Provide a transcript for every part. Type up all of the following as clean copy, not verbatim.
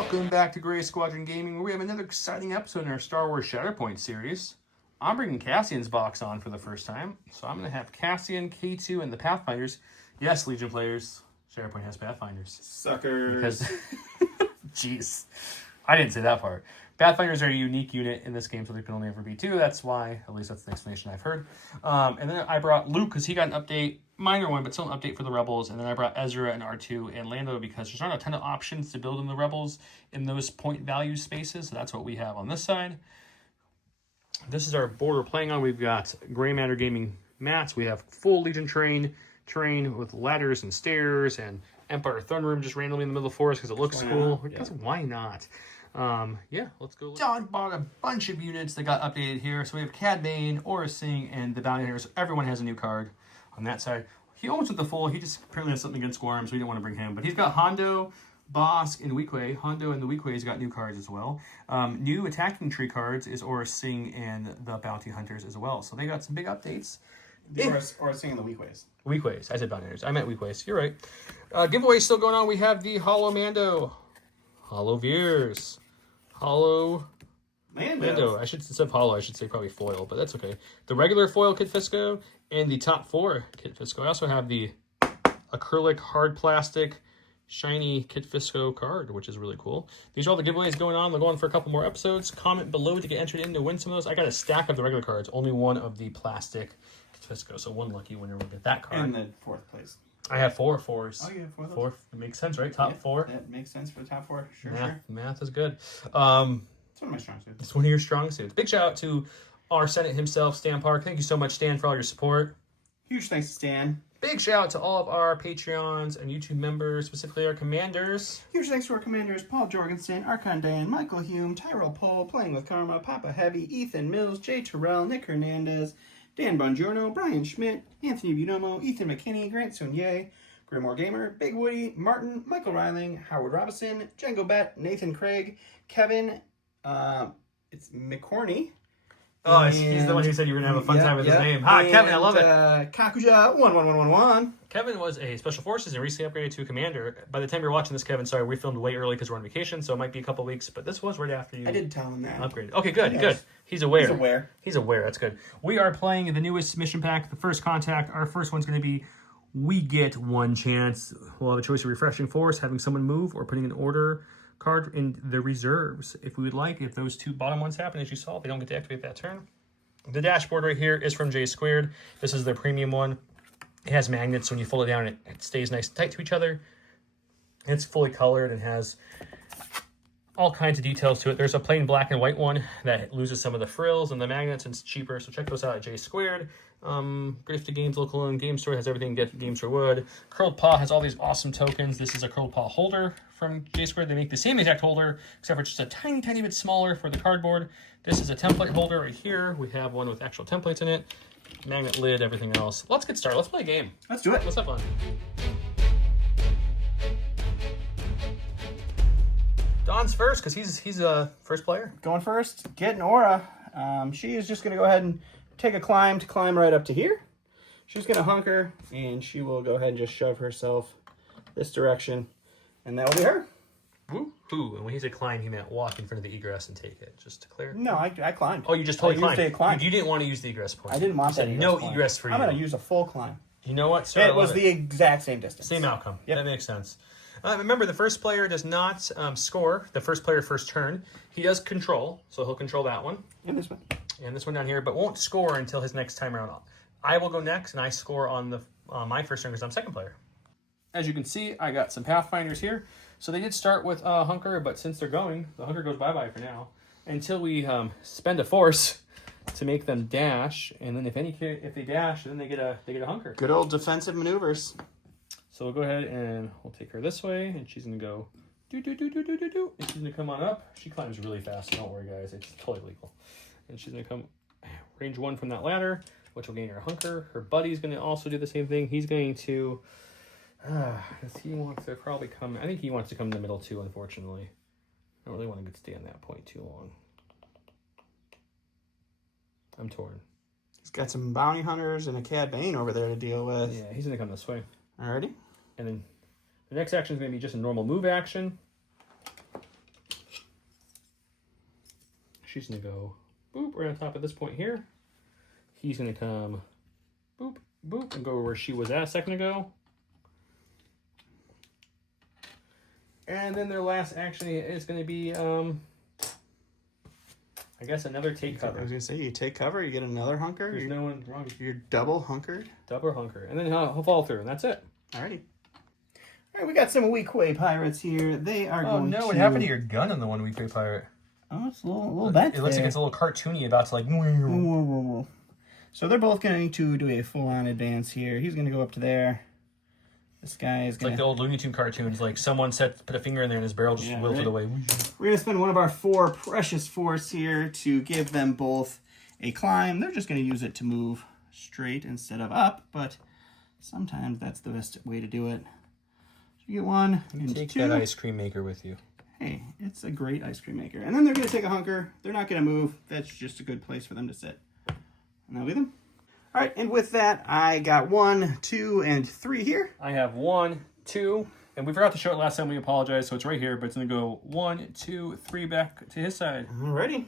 Welcome back to Gray Squadron Gaming, where we have another exciting episode in our Star Wars Shatterpoint series. I'm bringing Cassian's box on for the first time, so I'm going to have Cassian, K2, and the Pathfinders. Yes, Legion players, Shatterpoint has Pathfinders. Suckers. Because, jeez, I didn't say that part. Pathfinders are a unique unit in this game, so there can only ever be two. That's why, at least that's the explanation I've heard. And then I brought Luke, because he got an update, minor one, but still an update for the Rebels. And then I brought Ezra and R2 and Lando, because there's not a ton of options to build in the Rebels in those point value spaces. So that's what we have on this side. This is our board we're playing on. We've got Gray Matter Gaming mats. We have full Legion terrain with ladders and stairs, and Empire Throne Room just randomly in the middle of the forest because it looks cool. Because why not? Yeah, let's go. Don bought a bunch of units that got updated here. So we have Cad Bane, Aura Singh, and the Bounty Hunters. Everyone has a new card on that side. He owns with the full. He just apparently has something against Squirm, so we didn't want to bring him. But he's got Hondo, Bosk, and Weequay. Hondo and the Weequays got new cards as well. New attacking tree cards is Aura Singh and the Bounty Hunters as well. So they got some big updates. Aura Singh and the Weequays. Weequays. I said Bounty Hunters. I meant Weequays. You're right. Giveaway still going on. We have the Hollow Mando, Hollow Veers, Hollow Mando. I should, instead of Hollow, I should say probably foil, but that's okay. The regular foil Kit Fisto and the top 4 Kit Fisto. I also have the acrylic hard plastic shiny Kit Fisto card, which is really cool. These are all the giveaways going on. They'll go on for a couple more episodes. Comment below to get entered in to win some of those. I got a stack of the regular cards, only one of the plastic Kit Fisto, so one lucky winner will get that card. And the 4th place. I have 4 fours. Oh, you have 4 of those? 4. It makes sense, right? Top 4. That makes sense for the top 4. Sure. Math is good. It's one of my strong suits. It's one of your strong suits. Big shout out to our Senate himself, Stan Park. Thank you so much, Stan, for all your support. Huge thanks to Stan. Big shout out to all of our Patreons and YouTube members, specifically our commanders. Huge thanks to our commanders, Paul Jorgensen, Archon Dan, Michael Hume, Tyrell Pohl, Playing with Karma, Papa Heavy, Ethan Mills, Jay Terrell, Nick Hernandez, Dan Bongiorno, Brian Schmidt, Anthony Bunomo, Ethan McKinney, Grant Sonier, Grimoire Gamer, Big Woody, Martin, Michael Reiling, Howard Robinson, Django Bet, Nathan Craig, Kevin, it's McCorney. Oh, he's the one who said you were going to have a fun time with his name. Hi, Kevin, I love it. Kakuja 11111. Kevin was a Special Forces and recently upgraded to Commander. By the time you're watching this, Kevin, sorry, we filmed way early because we're on vacation, so it might be a couple weeks, but this was right after you. I did tell him that. Upgraded. Okay, good, Yes. good. He's aware. He's aware. That's good. We are playing the newest mission pack, the First Contact. Our first one's going to be We Get One Chance. We'll have a choice of Refreshing Force, having someone move, or putting an order card in the reserves. If we would like, if those 2 bottom ones happen, as you saw, they don't get to activate that turn. The dashboard right here is from J Squared. This is their premium one. It has magnets, so when you fold it down, it stays nice and tight to each other. It's fully colored and has all kinds of details to it. There's a plain black and white one that loses some of the frills and the magnets, and it's cheaper, so check those out at J Squared. Grifted Games local and Game Store has everything Game Store would. Curled Paw has all these awesome tokens. This is a Curled Paw holder from J Squared. They make the same exact holder, except for just a tiny, tiny bit smaller for the cardboard. This is a template holder right here. We have one with actual templates in it. Magnet lid, everything else. Let's get started. Let's play a game. Let's do it. What's up, on? Don's first, because he's a first player. Going first, getting Aura. She is just going to go ahead and take a climb to climb right up to here. She's going to hunker, and she will go ahead and just shove herself this direction, and that will be her. Woo-hoo. And when he said climb, he meant walk in front of the egress and take it, just to clear. No, I climbed. Oh, you just totally climbed. You didn't want to use the egress point. I didn't want that egress no point. Egress for you. I'm going to use a full climb. You know what, sir? It was the exact same distance. Same outcome. Yep. That makes sense. Remember, the first player does not score the first player first turn. He does control, so he'll control that one. And this one. And this one down here, but won't score until his next time around. I will go next, and I score on my first turn because I'm second player. As you can see, I got some Pathfinders here. So they did start with Hunker, but since they're going, the Hunker goes bye-bye for now. Until we spend a force to make them dash, and then if they dash, then they get a Hunker. Good old defensive maneuvers. So we'll go ahead and we'll take her this way, and she's going to go do-do-do-do-do-do-do, and she's going to come on up. She climbs really fast, so don't worry, guys. It's totally legal. And she's going to come range 1 from that ladder, which will gain her Hunker. Her buddy's going to also do the same thing. He's going to... he wants to probably come... I think he wants to come in the middle, too, unfortunately. I don't really want to stay on that point too long. I'm torn. He's got some bounty hunters and a Cad Bane over there to deal with. Yeah, he's going to come this way. Alrighty. And then the next action is going to be just a normal move action. she's going to go boop right on top of this point here. He's going to come boop, boop, and go where she was at a second ago. And then their last action is going to be, I guess, another take cover. I was going to say, you take cover, you get another hunker. There's no one wrong. You're double hunkered. Double hunker. And then he'll fall through, and that's it. Alrighty. All right, we got some Weequay Pirates here. They are going to... what happened to your gun on the one Weequay Pirate? Oh, it's a little bent. It looks like it's a little cartoony about to like... Whoa. So they're both going to do a full-on advance here. He's going to go up to there. This guy is going like the old Looney Tune cartoons. Like someone put a finger in there and his barrel just wilted away. We're going to spend one of our 4 precious force here to give them both a climb. They're just going to use it to move straight instead of up, but sometimes that's the best way to do it. So you get 1 and Take 2. that ice cream maker with you. Hey, it's a great ice cream maker. And then they're going to take a hunker. They're not going to move. That's just a good place for them to sit. And that'll be them. All right, and with that, I got 1, 2, and 3 here. I have 1, 2, and we forgot to show it last time. We apologize, so it's right here, but it's going to go 1, 2, 3 back to his side. Alrighty.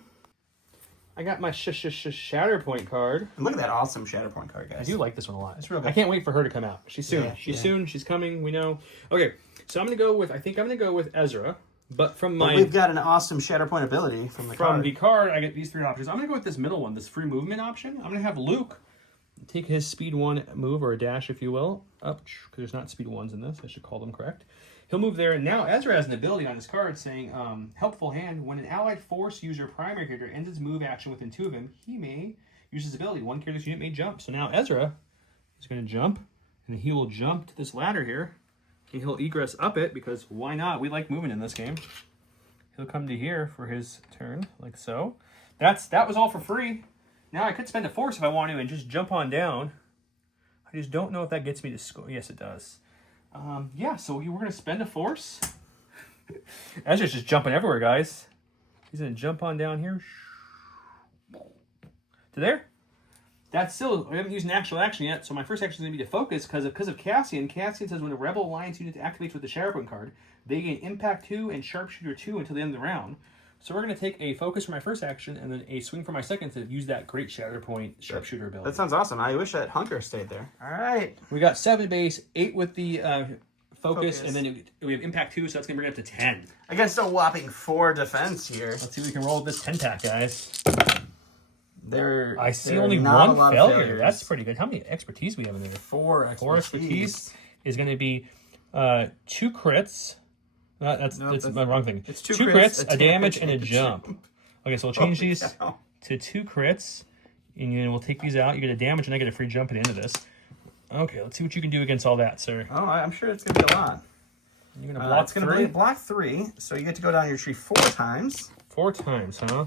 I got my Shatterpoint card. And look at that awesome Shatterpoint card, guys. I do like this one a lot. It's real good. I can't wait for her to come out. She's soon. Yeah, She's soon. She's coming. We know. Okay, so I'm going to go with, I think I'm going to go with Ezra, but from my... we've got an awesome Shatterpoint ability from the card. From the card, I get these 3 options. I'm going to go with this middle one, this free movement option. I'm going to have Luke take his speed 1 move, or a dash, if you will, up, because there's not speed 1s in this. I should call them correct. He'll move there, and now Ezra has an ability on his card saying, helpful hand, when an allied force user primary character ends its move action within 2 of him, he may use his ability. 1 character's unit may jump. So now Ezra is going to jump, and he will jump to this ladder here, and he'll egress up it, because why not? We like moving in this game. He'll come to here for his turn, like so. That was all for free. Now I could spend a force if I want to and just jump on down. I just don't know if that gets me to score. Yes, it does. Yeah, so we're going to spend a force. Ezra's just jumping everywhere, guys. He's going to jump on down here. To there. That's still, I haven't used an actual action yet, so my first action is going to be to focus because of Cassian. Cassian says when a Rebel Alliance unit activates with the Shatterpoint card, they gain Impact 2 and Sharpshooter 2 until the end of the round. So we're going to take a focus for my first action and then a swing for my second to use that great Shatterpoint Sharpshooter ability. That sounds awesome. I wish that hunker stayed there. All right. We got 7 base, 8 with the focus, and then we have Impact 2, so that's going to bring it up to 10. Against a whopping 4 defense here. Let's see if we can roll with this 10-pack, guys. I see there only not 1 failure. That's pretty good. How many expertise we have in there? 4 expertise. 4 expertise is going to be 2 crits. That's the wrong thing. It's 2 crits, a damage, and a jump. Okay, so we'll change these to 2 crits, and then we'll take these out. You get a damage, and I get a free jump at the end of this. Okay, let's see what you can do against all that, sir. Oh, I'm sure it's going to be a lot. You're going to block 3? It's going to block 3, so you get to go down your tree 4 times. 4 times, huh?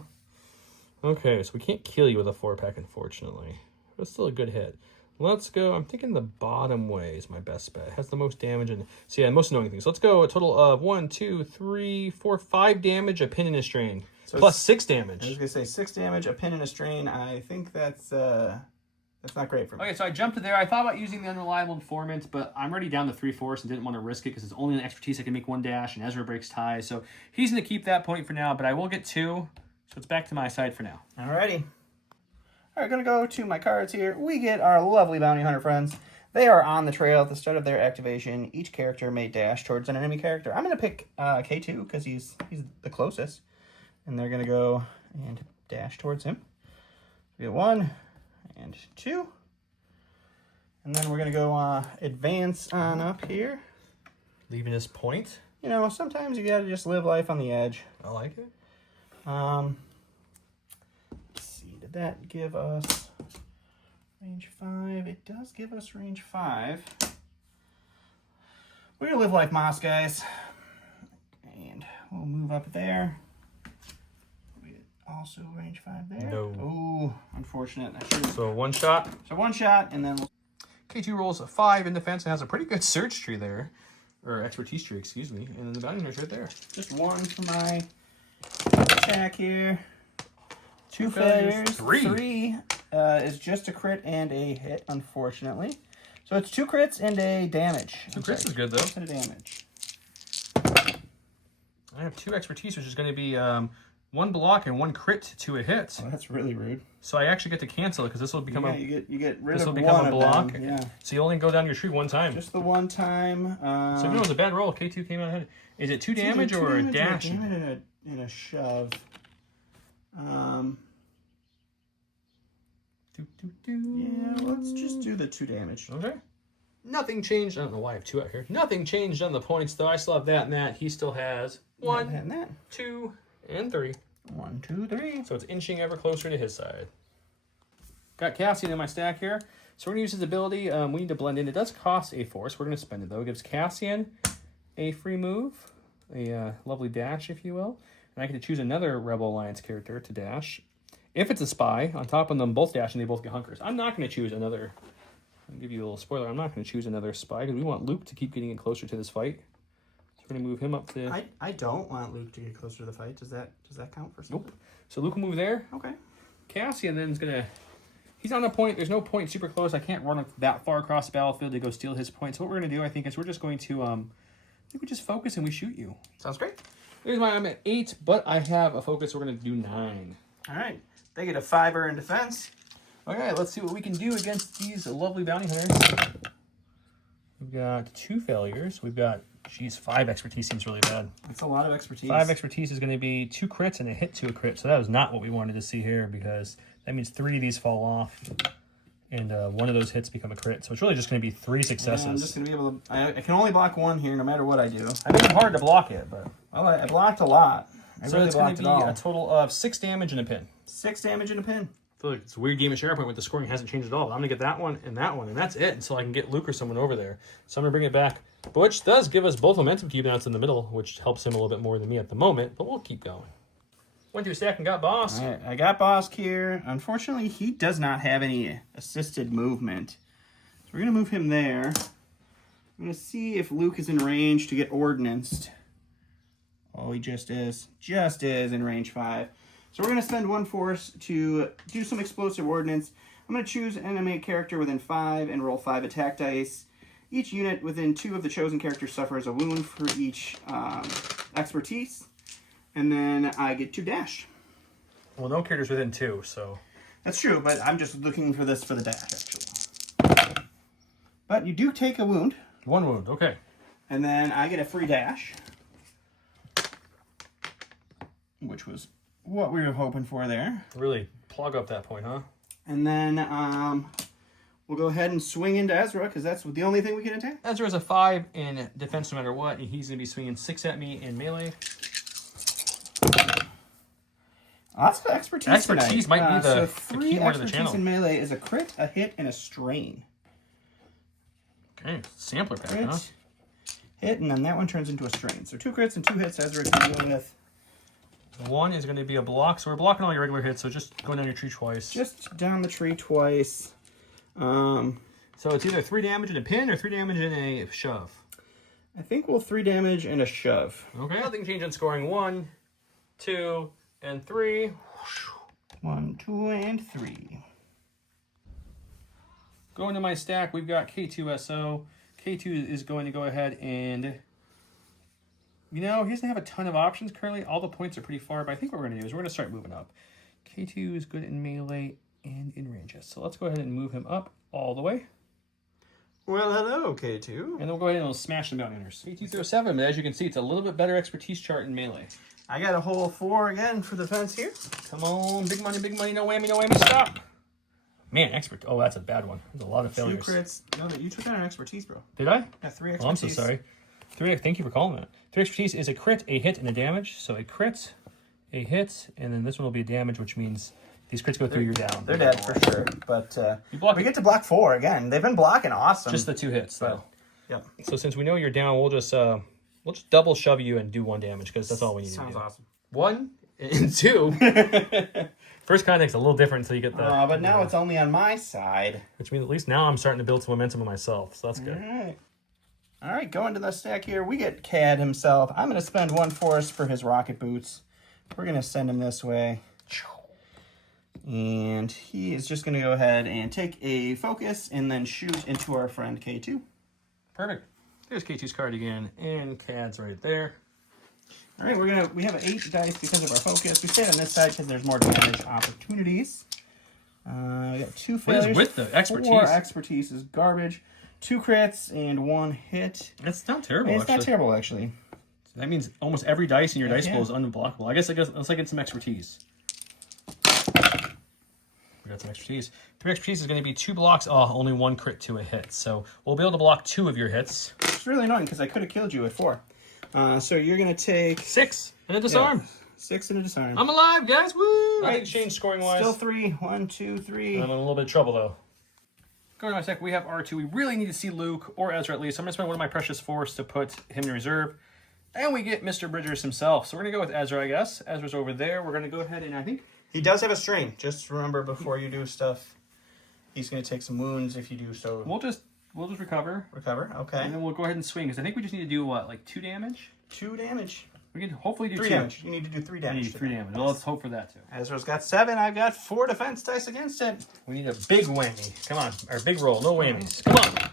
Okay, so we can't kill you with a 4-pack, unfortunately. But it's still a good hit. Let's go. I'm thinking the bottom way is my best bet. It has the most damage and so yeah, most annoying things. So let's go a total of 1, 2, 3, 4, 5 damage, a pin and a strain. So plus 6 damage. I was gonna say 6 damage, a pin and a strain. I think that's not great for me. Okay, so I jumped to there. I thought about using the unreliable informant, but I'm already down to 3 force and didn't want to risk it because it's only an expertise. I can make 1 dash, and Ezra breaks ties. So he's gonna keep that point for now, but I will get 2. So it's back to my side for now. Alrighty. Alright, gonna go to my cards here. We get our lovely bounty hunter friends. They are on the trail at the start of their activation. Each character may dash towards an enemy character. I'm gonna pick K2 because he's the closest. And they're gonna go and dash towards him. We get 1 and 2. And then we're gonna go advance on up here. Leaving his point. You know, sometimes you gotta just live life on the edge. I like it. Let's see, did that give us range 5? It does give us range 5. We're gonna live like Moss, guys. And we'll move up there. We also range 5 there. No. Ooh, unfortunate. So 1 shot. So 1 shot, and then K2 rolls a 5 in defense and has a pretty good search tree there. Or expertise tree, excuse me. And then the bounty hunter's right there. just 1 for my attack here. 2 failures. 3 is just a crit and a hit, unfortunately. So it's 2 crits and a damage. 2 crits is good, though. And a damage. I have 2 expertise, which is going to be 1 block and 1 crit to a hit. Oh, that's really rude. So I actually get to cancel it because this will become you get rid this of will become one a block. Of them. Yeah. So you only go down your tree 1 time. Just the 1 time. So if it was a bad roll, K2 came out ahead. Is it 2 damage or a dash? Damage and a shove. Yeah, let's just do the 2 damage. Okay. Nothing changed. I don't know why I have 2 out here. Nothing changed on the points, though. I still have that and that. He still has 1, And that. 2, and 3. 1, 2, 3. So it's inching ever closer to his side. Got Cassian in my stack here. So we're going to use his ability. We need to blend in. It does cost a force. We're going to spend it, though. It gives Cassian a free move, a lovely dash, if you will. And I get to choose another Rebel Alliance character to dash. If it's a spy, on top of them both dash and they both get hunkers. I'm not going to choose another. I'll give you a little spoiler. I'm not going to choose another spy because we want Luke to keep getting it closer to this fight. So we're going to move him up to... I don't want Luke to get closer to the fight. Does that count for something? Nope. So Luke will move there. Okay. Cassian then is going to... He's on a point. There's no point super close. I can't run that far across the battlefield to go steal his point. So what we're going to do, I think, is we're just going to... I think we just focus and we shoot you. Sounds great. Here's why I'm at 8, but I have a focus. We're going to do 9. All right. They get a 5er in defense. Okay, let's see what we can do against these lovely bounty hunters. We've got 2 failures. We've got, geez, 5 expertise seems really bad. That's a lot of expertise. 5 expertise is going to be 2 crits and a hit to a crit. So that was not what we wanted to see here because that means 3 of these fall off. And 1 of those hits become a crit. So it's really just going to be 3 successes. Yeah, I'm just going to be able to... I can only block 1 here no matter what I do. I made it hard to block it, but... Well, I blocked a lot. So really it's going to be a total of 6 damage and a pin. 6 damage and a pin. I feel like it's a weird game of Shatterpoint where the scoring hasn't changed at all. I'm going to get that one, and that's it until I can get Luke or someone over there. So I'm going to bring it back, which does give us both momentum cube now it's in the middle, which helps him a little bit more than me at the moment, but we'll keep going. Went to a stack and got Boss. All right, I got Boss here. Unfortunately, he does not have any assisted movement. So we're going to move him there. I'm going to see if Luke is in range to get ordnanced. Oh, he just is. Just is in range 5. So we're going to spend 1 force to do some explosive ordnance. I'm going to choose an enemy character within 5 and roll 5 attack dice. Each unit within 2 of the chosen characters suffers a wound for each expertise. And then I get 2 dash. Well, no characters within 2, so... That's true, but I'm just looking for this for the dash, actually. But you do take a wound. 1 wound, okay. And then I get a free dash. Which was what we were hoping for there. Really plug up that point, huh? And then we'll go ahead and swing into Ezra, because that's the only thing we can attack. Ezra's a 5 in defense no matter what, and he's going to be swinging 6 at me in melee. Lots of expertise Expertise tonight. might be so the 3 keyword of the expertise channel. in melee is a crit, a hit, and a strain. Okay, sampler pack, Crit, huh? hit, and then that one turns into a strain. So 2 crits and 2 hits Ezra can deal with. 1 is going to be a block, so we're blocking all your regular hits, so just going down your tree twice. Just down the tree twice. So it's either 3 damage and a pin or 3 damage and a shove. I think we'll 3 damage and a shove. Okay, nothing changed on scoring. 1, 2, and 3. 1, 2, and 3. Going to my stack, we've got K2SO. K2 is going to go ahead and... You know, he doesn't have a ton of options currently. All the points are pretty far, but I think what we're going to do is we're going to start moving up. K2 is good in melee and in ranges. So let's go ahead and move him up all the way. Well, hello, K2. And then we'll go ahead and we'll smash the mountain hunters. K2 through a 7, but as you can see, it's a little bit better expertise chart in melee. I got a whole 4 again for the fence here. Come on, big money, no whammy, stop. Man, expert. Oh, that's a bad one. There's a lot of 2 failures. crits. No, you took out an expertise, bro. Did I? Yeah, 3 expertise. Oh, I'm so sorry. 3, thank you for calling that. 3 expertise is a crit, a hit, and a damage. So a crit, a hit, and then this one will be a damage, which means these crits go through, you're down. They're dead for sure, but we get to block 4 again. They've been blocking awesome. Just the 2 hits, though. Yep. So since we know you're down, we'll just double shove you and do 1 damage because that's all we need to do. Sounds awesome. 1 and 2. First contact's a little different until you get the... but now it's only on my side. Which means at least now I'm starting to build some momentum on myself, so that's good. All right, going to the stack here, we get Cad himself. I'm going to spend 1 force for his rocket boots. We're going to send him this way. And he is just going to go ahead and take a focus and then shoot into our friend K2. Perfect. There's K2's card again, and Cad's right there. All right, we have 8 dice because of our focus. We stayed on this side because there's more damage opportunities. We got 2 failures. What is with the expertise? 4 expertise is garbage. 2 crits and 1 hit. That's not terrible. It's not terrible actually. So that means almost every dice in your dice pool is unblockable. I guess let's get some expertise. We got some expertise. 3 expertise is going to be 2 blocks. Oh, only 1 crit to a hit. So we'll be able to block 2 of your hits. It's really annoying because I could have killed you at 4. So you're going to take 6 and a disarm. Yeah, 6 and a disarm. I'm alive, guys. Woo! Right. I didn't change scoring wise. Still 3. 1, 2, 3. I'm in a little bit of trouble though. Going on a sec, we have R2. We really need to see Luke or Ezra at least. I'm going to spend one of my precious force to put him in reserve. And we get Mr. Bridgers himself. So we're going to go with Ezra, I guess. Ezra's over there. We're going to go ahead and I think... He does have a strain. Just remember before you do stuff, he's going to take some wounds if you do so. We'll just recover. Recover, okay. And then we'll go ahead and swing. Because I think we just need to do, what, like 2 damage? 2 damage. We can hopefully do 3 2. damage. You need to do 3 damage. 3 damage. Well, let's hope for that, too. Ezra's got 7. I've got 4 defense dice against it. We need a big whammy. Come on. Or big roll. No whammies. Come on.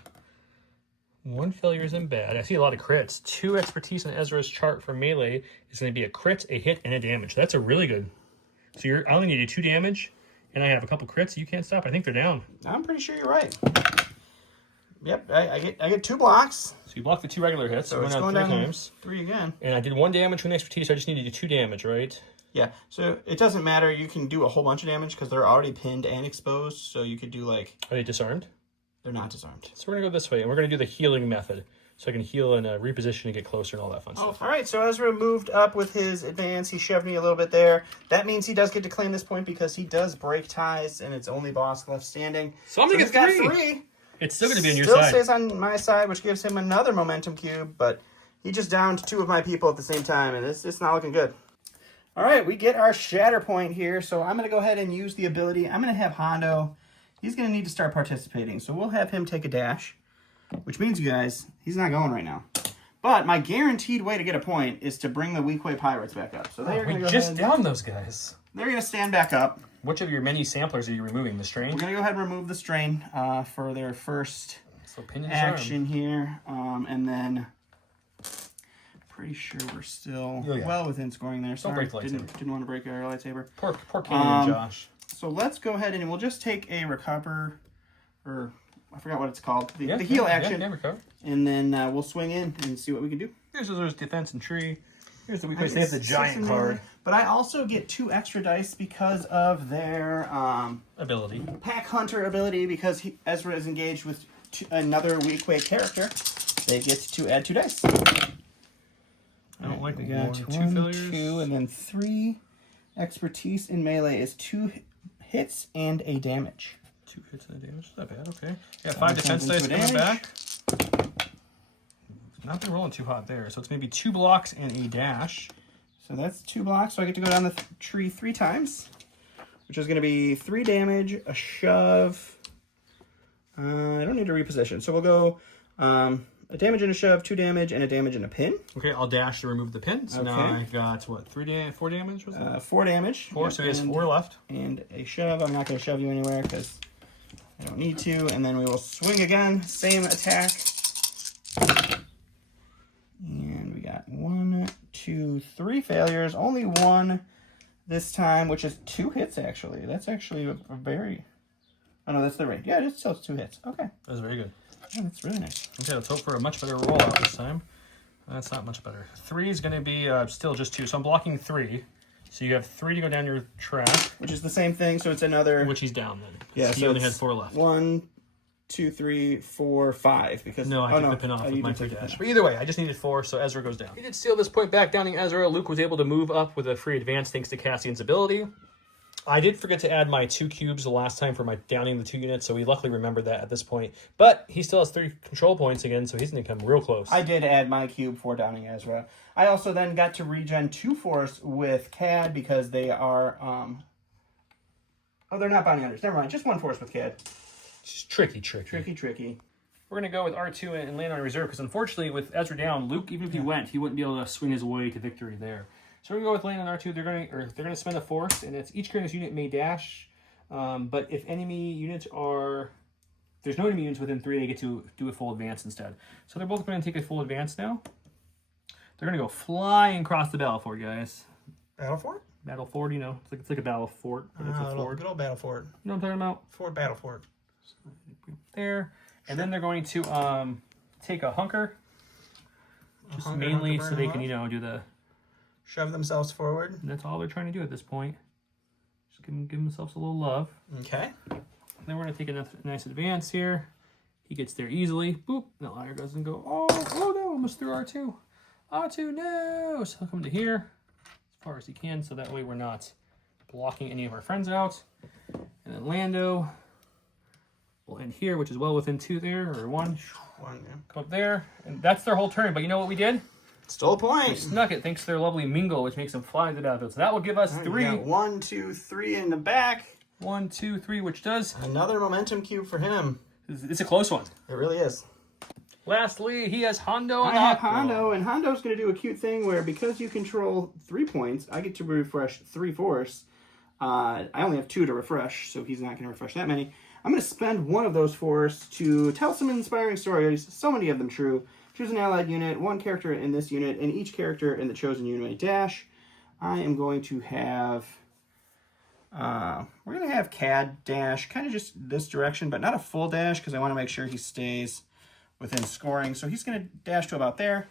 1 failure isn't bad. I see a lot of crits. 2 expertise on Ezra's chart for melee is going to be a crit, a hit, and a damage. That's a really good. So I only need you 2 damage, and I have a couple crits. You can't stop. I think they're down. I'm pretty sure you're right. Yep, I get 2 blocks. So you block the 2 regular hits. So it's going down 3 times. 3 again. And I did 1 damage with an expertise. So I just needed you 2 damage, right? Yeah. So it doesn't matter. You can do a whole bunch of damage because they're already pinned and exposed. So you could do like. Are they disarmed? They're not disarmed. So we're gonna go this way, and we're gonna do the healing method. So I can heal and reposition and get closer and all that fun stuff. All right, so Ezra moved up with his advance. He shoved me a little bit there. That means he does get to claim this point because he does break ties, and it's only boss left standing. So I'm gonna get get 3. It's still gonna be on your Still side. stays on my side, which gives him another momentum cube, but he just downed 2 of my people at the same time, and it's not looking good. All right, we get our Shatterpoint here, so I'm going to go ahead and use the ability. I'm going to have Hondo. He's going to need to start participating, so we'll have him take a dash, which means, you guys, he's not going right now. But my guaranteed way to get a point is to bring the Weak Way Pirates back up. So they're going to go just ahead. down those guys. They're going to stand back up. Which of your many samplers are you removing? The strain? We're going to go ahead and remove the strain for their first So pin action here, and then pretty sure we're still well within scoring there. Sorry, break the lightsaber. didn't want to break our lightsaber. Poor Kenny and Josh. So let's go ahead and we'll just take a recover, or I forgot what it's called, the heal action, recover. and then we'll swing in and see what we can do. Here's there's defense and tree. Here's the weak place. They have the giant card. But I also get 2 extra dice because of their Ability. Pack Hunter ability, because Ezra is engaged with another Weak Way character. They get to add 2 dice. I don't like we got 2 1, failures. 2, and then 3. Expertise in melee is 2 hits and a damage. 2 hits and a damage. Not bad. Okay. Yeah, 5 defense dice coming back. Not been rolling too hot there. So it's going to be 2 blocks and a dash. So that's 2 blocks. So I get to go down the tree 3 times, which is going to be 3 damage, a shove. I don't need to reposition. So we'll go a damage and a shove, 2 damage, and a damage and a pin. Okay, I'll dash to remove the pin. So now I've got, what, 4 damage? Was it? 4 damage. 4, so he has 4 left. And a shove. I'm not going to shove you anywhere because I don't need to. And then we will swing again. Same attack. And we got 1, 2, 3 failures. Only 1 this time, which is 2 hits, actually. That's actually a very... Oh, no, that's the rate. Yeah, it's still 2 hits. Okay. That's very good. Yeah, that's really nice. Okay, let's hope for a much better rollout this time. That's not much better. 3 is going to be still just 2. So I'm blocking 3. So you have 3 to go down your track. Which is the same thing, so it's another... Which he's down then. Yeah, he so only had 4 left. 1, 2, 3, 4, 5. Because no, I took the pin off with my take dash. But either way, I just needed 4, so Ezra goes down. He did steal this point back, downing Ezra. Luke was able to move up with a free advance thanks to Cassian's ability. I did forget to add my 2 cubes the last time for my downing the 2 units, so we luckily remembered that at this point. But he still has 3 control points again, so he's going to come real close. I did add my cube for downing Ezra. I also then got to regen 2 force with Cad because they are... Oh, they're not bounty hunters. Never mind. Just 1 force with Cad. It's tricky. Tricky. We're going to go with R2 and land on reserve, because unfortunately with Ezra down, Luke, even if he went, he wouldn't be able to swing his way to victory there. So we're going to go with land on R2. They're going to spend a force, and it's each character's unit may dash. But if enemy units are... If there's no enemy units within 3, they get to do a full advance instead. So they're both going to take a full advance now. They're going to go flying across the battlefield, guys. Battle fort? Battle fort, you know. It's like a battle fort, but it's a fort. Good old battle fort. You know what I'm talking about? Fort, battle fort. There. And then they're going to take a hunker. Just mainly so they can, you know, do the... Shove themselves forward. And that's all they're trying to do at this point. Just give themselves a little love. Okay. Then we're going to take a nice advance here. He gets there easily. Boop. The liar doesn't go, oh no, almost through R2. R2, no. So he'll come to here as far as he can, so that way we're not blocking any of our friends out. And then Lando will end here, which is well within 2 there, or 1. Yeah. Come up there. And that's their whole turn. But you know what we did? Stole a We point. snuck it thanks to their lovely mingle, which makes them fly to the battlefield. So that will give us 3. 1, 2, 3 in the back. 1, 2, 3, which does... Another momentum cube for him. It's a close one. It really is. Lastly, he has Hondo. I have Hondo, and Hondo's going to do a cute thing where because you control 3 points, I get to refresh 3 force. I only have 2 to refresh, so he's not going to refresh that many. I'm going to spend 1 of those force to tell some inspiring stories, so many of them true. Choose an allied unit, 1 character in this unit, and each character in the chosen unit may dash. I am going to have... we're going to have CAD dash, kind of just this direction, but not a full dash, because I want to make sure he stays within scoring. So he's going to dash to about there.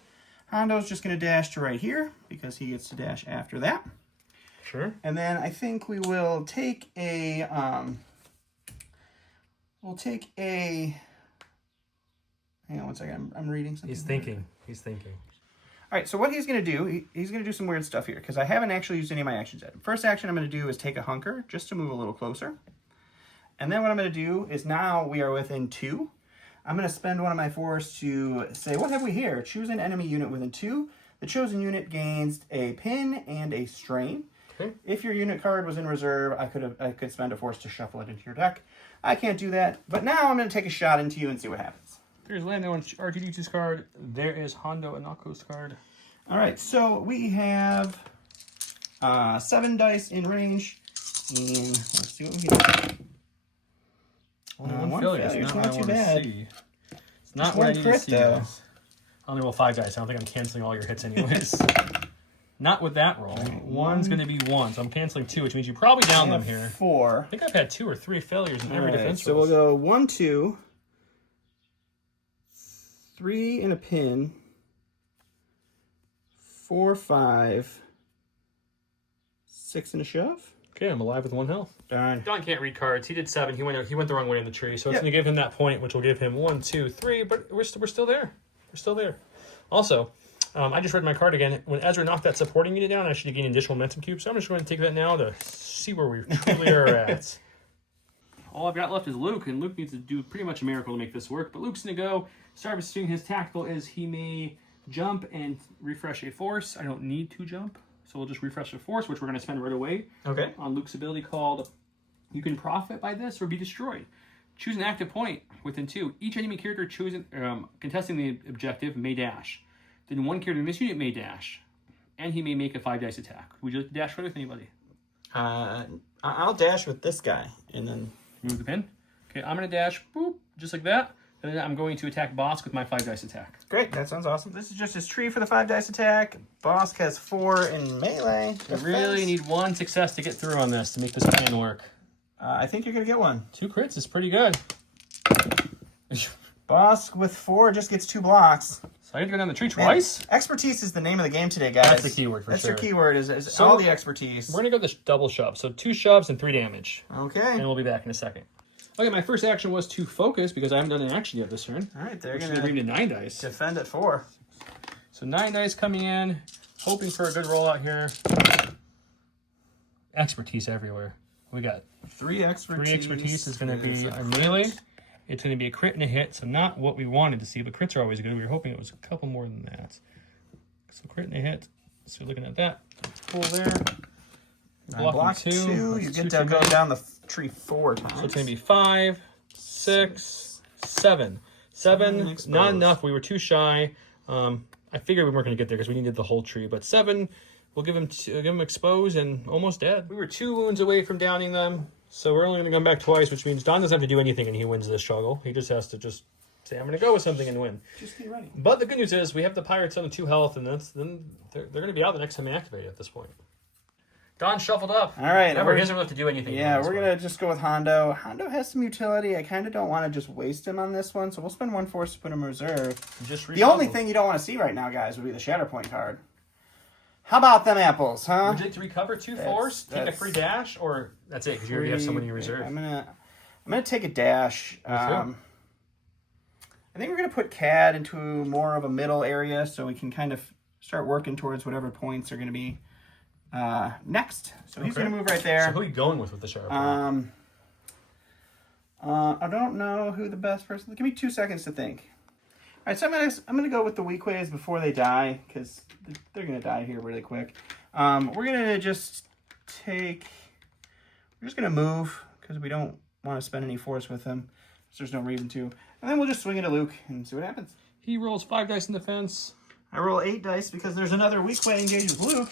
Hondo's just going to dash to right here, because he gets to dash after that. Sure. And then I think we will take a... Hang on one second, I'm reading something. He's thinking. He's thinking. All right, so what he's going to do, he's going to do some weird stuff here, because I haven't actually used any of my actions yet. First action I'm going to do is take a hunker, just to move a little closer. And then what I'm going to do is now we are within 2. I'm going to spend 1 of my force to say, what have we here? Choose an enemy unit within 2. The chosen unit gains a pin and a strain. Okay. If your unit card was in reserve, I could spend a force to shuffle it into your deck. I can't do that, but now I'm going to take a shot into you and see what happens. There's Lando and R2-D2's card. There is Hondo and Nako's card. All right, so we have 7 dice in range, and let's see what we get. One failure. It's Not not too bad. It's not what I need to see. Guys. I only roll 5 dice. I don't think I'm canceling all your hits anyways. Not with that roll. One's going to be 1, so I'm canceling 2, which means you probably down them here. 4. I think I've had 2 or 3 failures in every defense roll. So we'll go 1, 2, 3 and a pin, 4, 5, 6 and a shove. Okay, I'm alive with 1 health. Darn. Don can't read cards. He did 7. He went the wrong way in the tree, so it's going to give him that point, which will give him 1, 2, 3. But we're still there. We're still there. Also, I just read my card again. When Ezra knocked that supporting unit down, I should gain additional momentum cube. So I'm just going to take that now to see where we truly are at. All I've got left is Luke, and Luke needs to do pretty much a miracle to make this work. But Luke's going to go. Start doing his tactical is he may jump and refresh a force. I don't need to jump, so we'll just refresh a force, which we're going to spend right away. Okay. On Luke's ability called, you can profit by this or be destroyed. Choose an active point within 2. Each enemy character choosing contesting the objective may dash. Then 1 character in this unit may dash, and he may make a 5 dice attack. Would you like to dash right with anybody? I'll dash with this guy, and then move the pin. Okay, I'm going to dash, boop, just like that. And then I'm going to attack Bosk with my 5 dice attack. Great, that sounds awesome. This is just his tree for the 5 dice attack. Bosk has 4 in melee. I really need 1 success to get through on this to make this plan work. I think you're going to get 1. 2 crits is pretty good. Bosk with 4 just gets 2 blocks. So I get to go down the tree twice? Man, expertise is the name of the game today, guys. That's the keyword for sure. That's your keyword, is all the expertise. We're going to go this double shove. So 2 shoves and 3 damage. Okay. And we'll be back in a second. Okay, my first action was to focus because I haven't done an action yet this turn. All right, they're going to bring me to 9 dice. Defend at 4. So 9 dice coming in, hoping for a good rollout here. Expertise everywhere. We got 3 expertise. 3 expertise is going to be a melee. It's going to be a crit and a hit, so not what we wanted to see, but crits are always good. We were hoping it was a couple more than that. So crit and a hit. So we're looking at that. Pull there. Block 2. You get to go down the tree 4 times. So it's going to be 5, 6, 7. 7, not enough. We were too shy. I figured we weren't going to get there because we needed the whole tree. But 7, we'll give him exposed and almost dead. We were 2 wounds away from downing them. So we're only going to come back twice, which means Don doesn't have to do anything and he wins this struggle. He just has to say I'm going to go with something and win. Just be ready. But the good news is we have the Pirates on a 2 health, and then they're going to be out the next time they activate at this point. Don shuffled up. All right. Remember, he doesn't have to do anything. Yeah, we're going to just go with Hondo. Hondo has some utility. I kind of don't want to just waste him on this one, so we'll spend 1 force to put him in reserve. The only thing you don't want to see right now, guys, would be the Shatterpoint card. How about them apples, huh? Would you like to recover 2 force, take a free dash, or that's it, because you already have someone in your reserve? I'm gonna take a dash. I think we're going to put Cad into more of a middle area so we can kind of start working towards whatever points are going to be next. So he's going to move right there. So who are you going with the Shatterpoint? I don't know who the best person... Give me 2 seconds to think. All right, so I'm gonna go with the weak ways before they die, because they're going to die here really quick. We're going to just take... We're just going to move, because we don't want to spend any force with him. So there's no reason to. And then we'll just swing it at Luke and see what happens. He rolls 5 dice in defense. I roll 8 dice because there's another weak way engaged with Luke.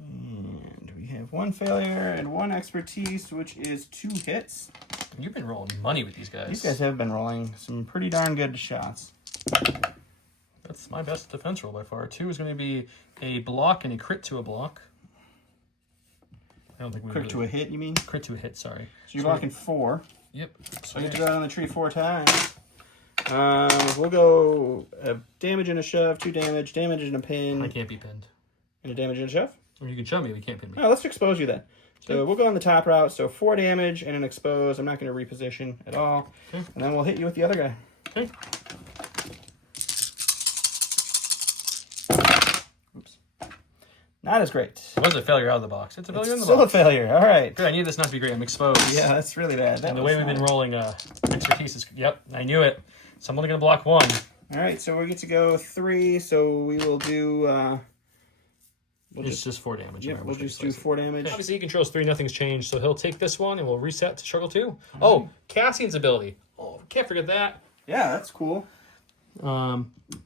And we have 1 failure and 1 expertise, which is 2 hits. You've been rolling money with these guys. These guys have been rolling some pretty darn good shots. That's my best defense roll by far. 2 is going to be a block and a crit to a block. I don't think we Crit to a hit, you mean? Crit to a hit, sorry. So you're blocking 4. Yep. So I get to go out on the tree 4 times. We'll go damage and a shove, 2 damage, damage and a pin. I can't be pinned. And a damage and a shove? Or you can shove me, but you can't pin me. Oh, let's expose you then. So we'll go on the top route. So 4 damage and an expose. I'm not going to reposition at all. Okay. And then we'll hit you with the other guy. Okay. Oops. Not as great. It was a failure out of the box. It's a failure in the Still box. a failure. All right. Good, I knew this not to be great. I'm exposed. Yeah, that's really bad. And the way we've been rolling expertise is... Yep, I knew it. So I'm only going to block 1. All right, so we get to go 3. So we will do... It's just 4 damage. Yep, we'll just do 4 damage. Obviously, he controls 3. Nothing's changed. So he'll take this one, and we'll reset to struggle 2. Oh, Cassian's ability. Oh, can't forget that. Yeah, that's cool.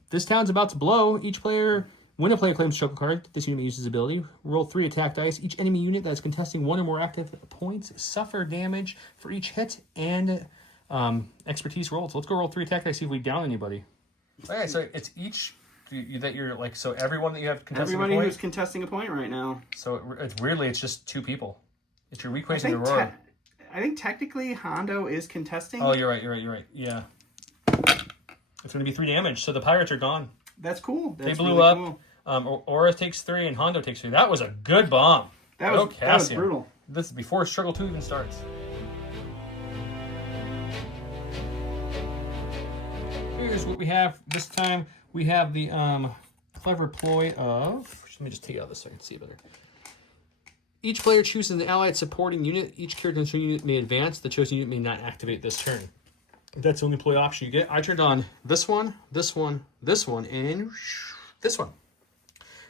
This town's about to blow. Each player... When a player claims a struggle card, this unit uses ability. Roll 3 attack dice. Each enemy unit that is contesting 1 or more active points suffer damage for each hit and expertise rolled. So let's go roll 3 attack dice, see if we down anybody. Okay, so it's each that you're like, so everyone that you have contesting Everybody a point? who's contesting a point right now. So it's weirdly, it's just 2 people. It's your weak ways and Aurora. I think technically Hondo is contesting. Oh, you're right. Yeah. It's going to be 3 damage, so the pirates are gone. That's cool. That's They blew really up. Cool. Aura takes 3 and Hondo takes 3. That was a good bomb. That was brutal. This is before Struggle 2 even starts. Here's what we have this time. We have the clever ploy of... Let me just take it out this so I can see it better. Each player chooses an allied supporting unit. Each character in the unit may advance. The chosen unit may not activate this turn. That's the only ploy option you get. I turned on this one, this one, this one, and this one.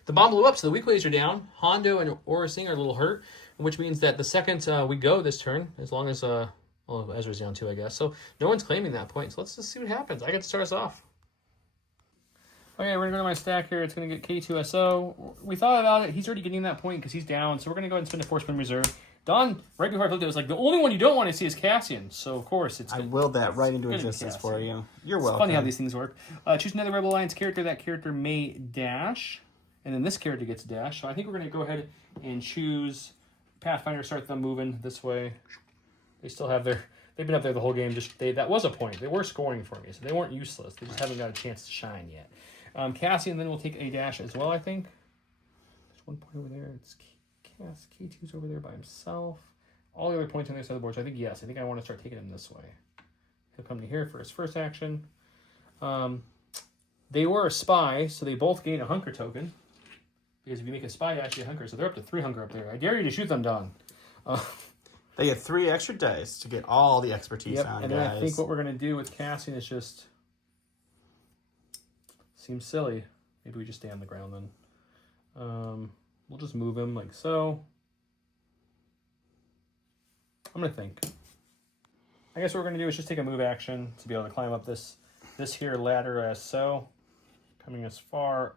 The bomb blew up, so the weak ways are down. Hondo and Aura Singh are a little hurt, which means that the second we go this turn, as long as, well, Ezra's down too, I guess. So no one's claiming that point, so let's just see what happens. I get to start us off. Okay, we're going to go to my stack here. It's going to get K2SO. We thought about it. He's already getting that point because he's down, so we're going to go ahead and spend a force spin reserve. Don, right before I looked at it, was like, the only one you don't want to see is Cassian. So, of course, it's... I willed that right into existence for you. You're welcome. It's funny how these things work. Choose another Rebel Alliance character. That character may dash. And then this character gets dash. So I think we're going to go ahead and choose Pathfinder, start them moving this way. They still have their... They've been up there the whole game. That was a point. They were scoring for me, so they weren't useless. They just haven't got a chance to shine yet. Cassian then will take a dash as well, I think. There's 1 point over there. It's K2's over there by himself. All the other points on the other side of the board. So I think, yes, I think I want to start taking him this way. He'll come to here for his first action. They were a spy, so they both gain a hunker token. Because if you make a spy, you actually hunker. So they're up to 3 hunker up there. I dare you to shoot them, Don. They get 3 extra dice to get all the expertise on, and guys. then I think what we're going to do with Cassian is just... Seems silly. Maybe we just stay on the ground then. We'll just move him like so. I'm going to think. I guess what we're going to do is just take a move action to be able to climb up this here ladder as so. Coming as far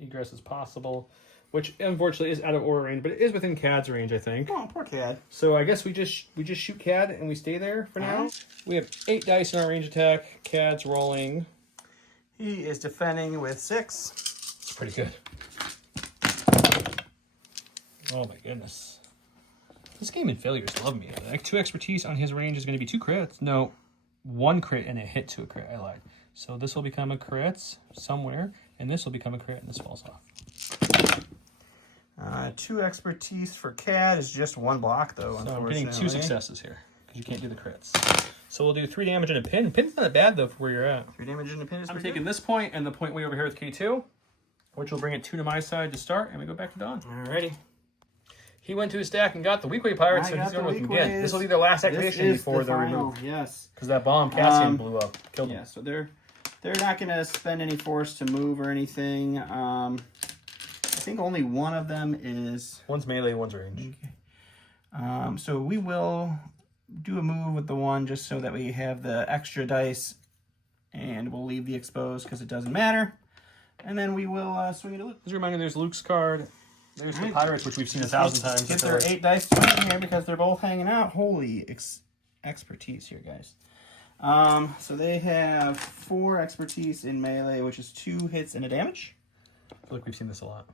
egress as possible. which unfortunately is out of aura range, but it is within Cad's range, I think. Oh, poor Cad. So I guess we just shoot Cad and we stay there for now. We have 8 dice in our range attack. Cad's rolling. He is defending with 6. It's pretty good. Oh my goodness. This game in failures love me. Like 2 expertise on his range is going to be 2 crits. No, 1 crit and a hit to a crit. I lied. So this will become a crit somewhere, and this will become a crit, and this falls off. 2 expertise for Cad is just 1 block, though, So I'm unfortunately. getting 2 successes here, because you can't do the crits. So we'll do 3 damage and a pin. Pin's not bad, though, for where you're at. 3 damage and a pin is I'm pretty taking good. this point and the point way over here with K2, which will bring it 2 to my side to start, and we go back to Don. Alrighty. He went to his stack and got the weak way pirates, so he's going with them again. This will be their last activation before they're removed. Yes. Because that bomb Cassian blew up. Killed him. Yeah, so they're not going to spend any force to move or anything. I think only one of them is... One's melee, one's range. Okay. So we will do a move with the one just so that we have the extra dice, and we'll leave the exposed because it doesn't matter. And then we will swing it to Luke. As a reminder, there's Luke's card. There's the pirates, which we've seen 1,000 times. Get their 8 dice in here because they're both hanging out. Holy expertise here, guys. So they have 4 expertise in melee, which is 2 hits and a damage. I feel like we've seen this a lot.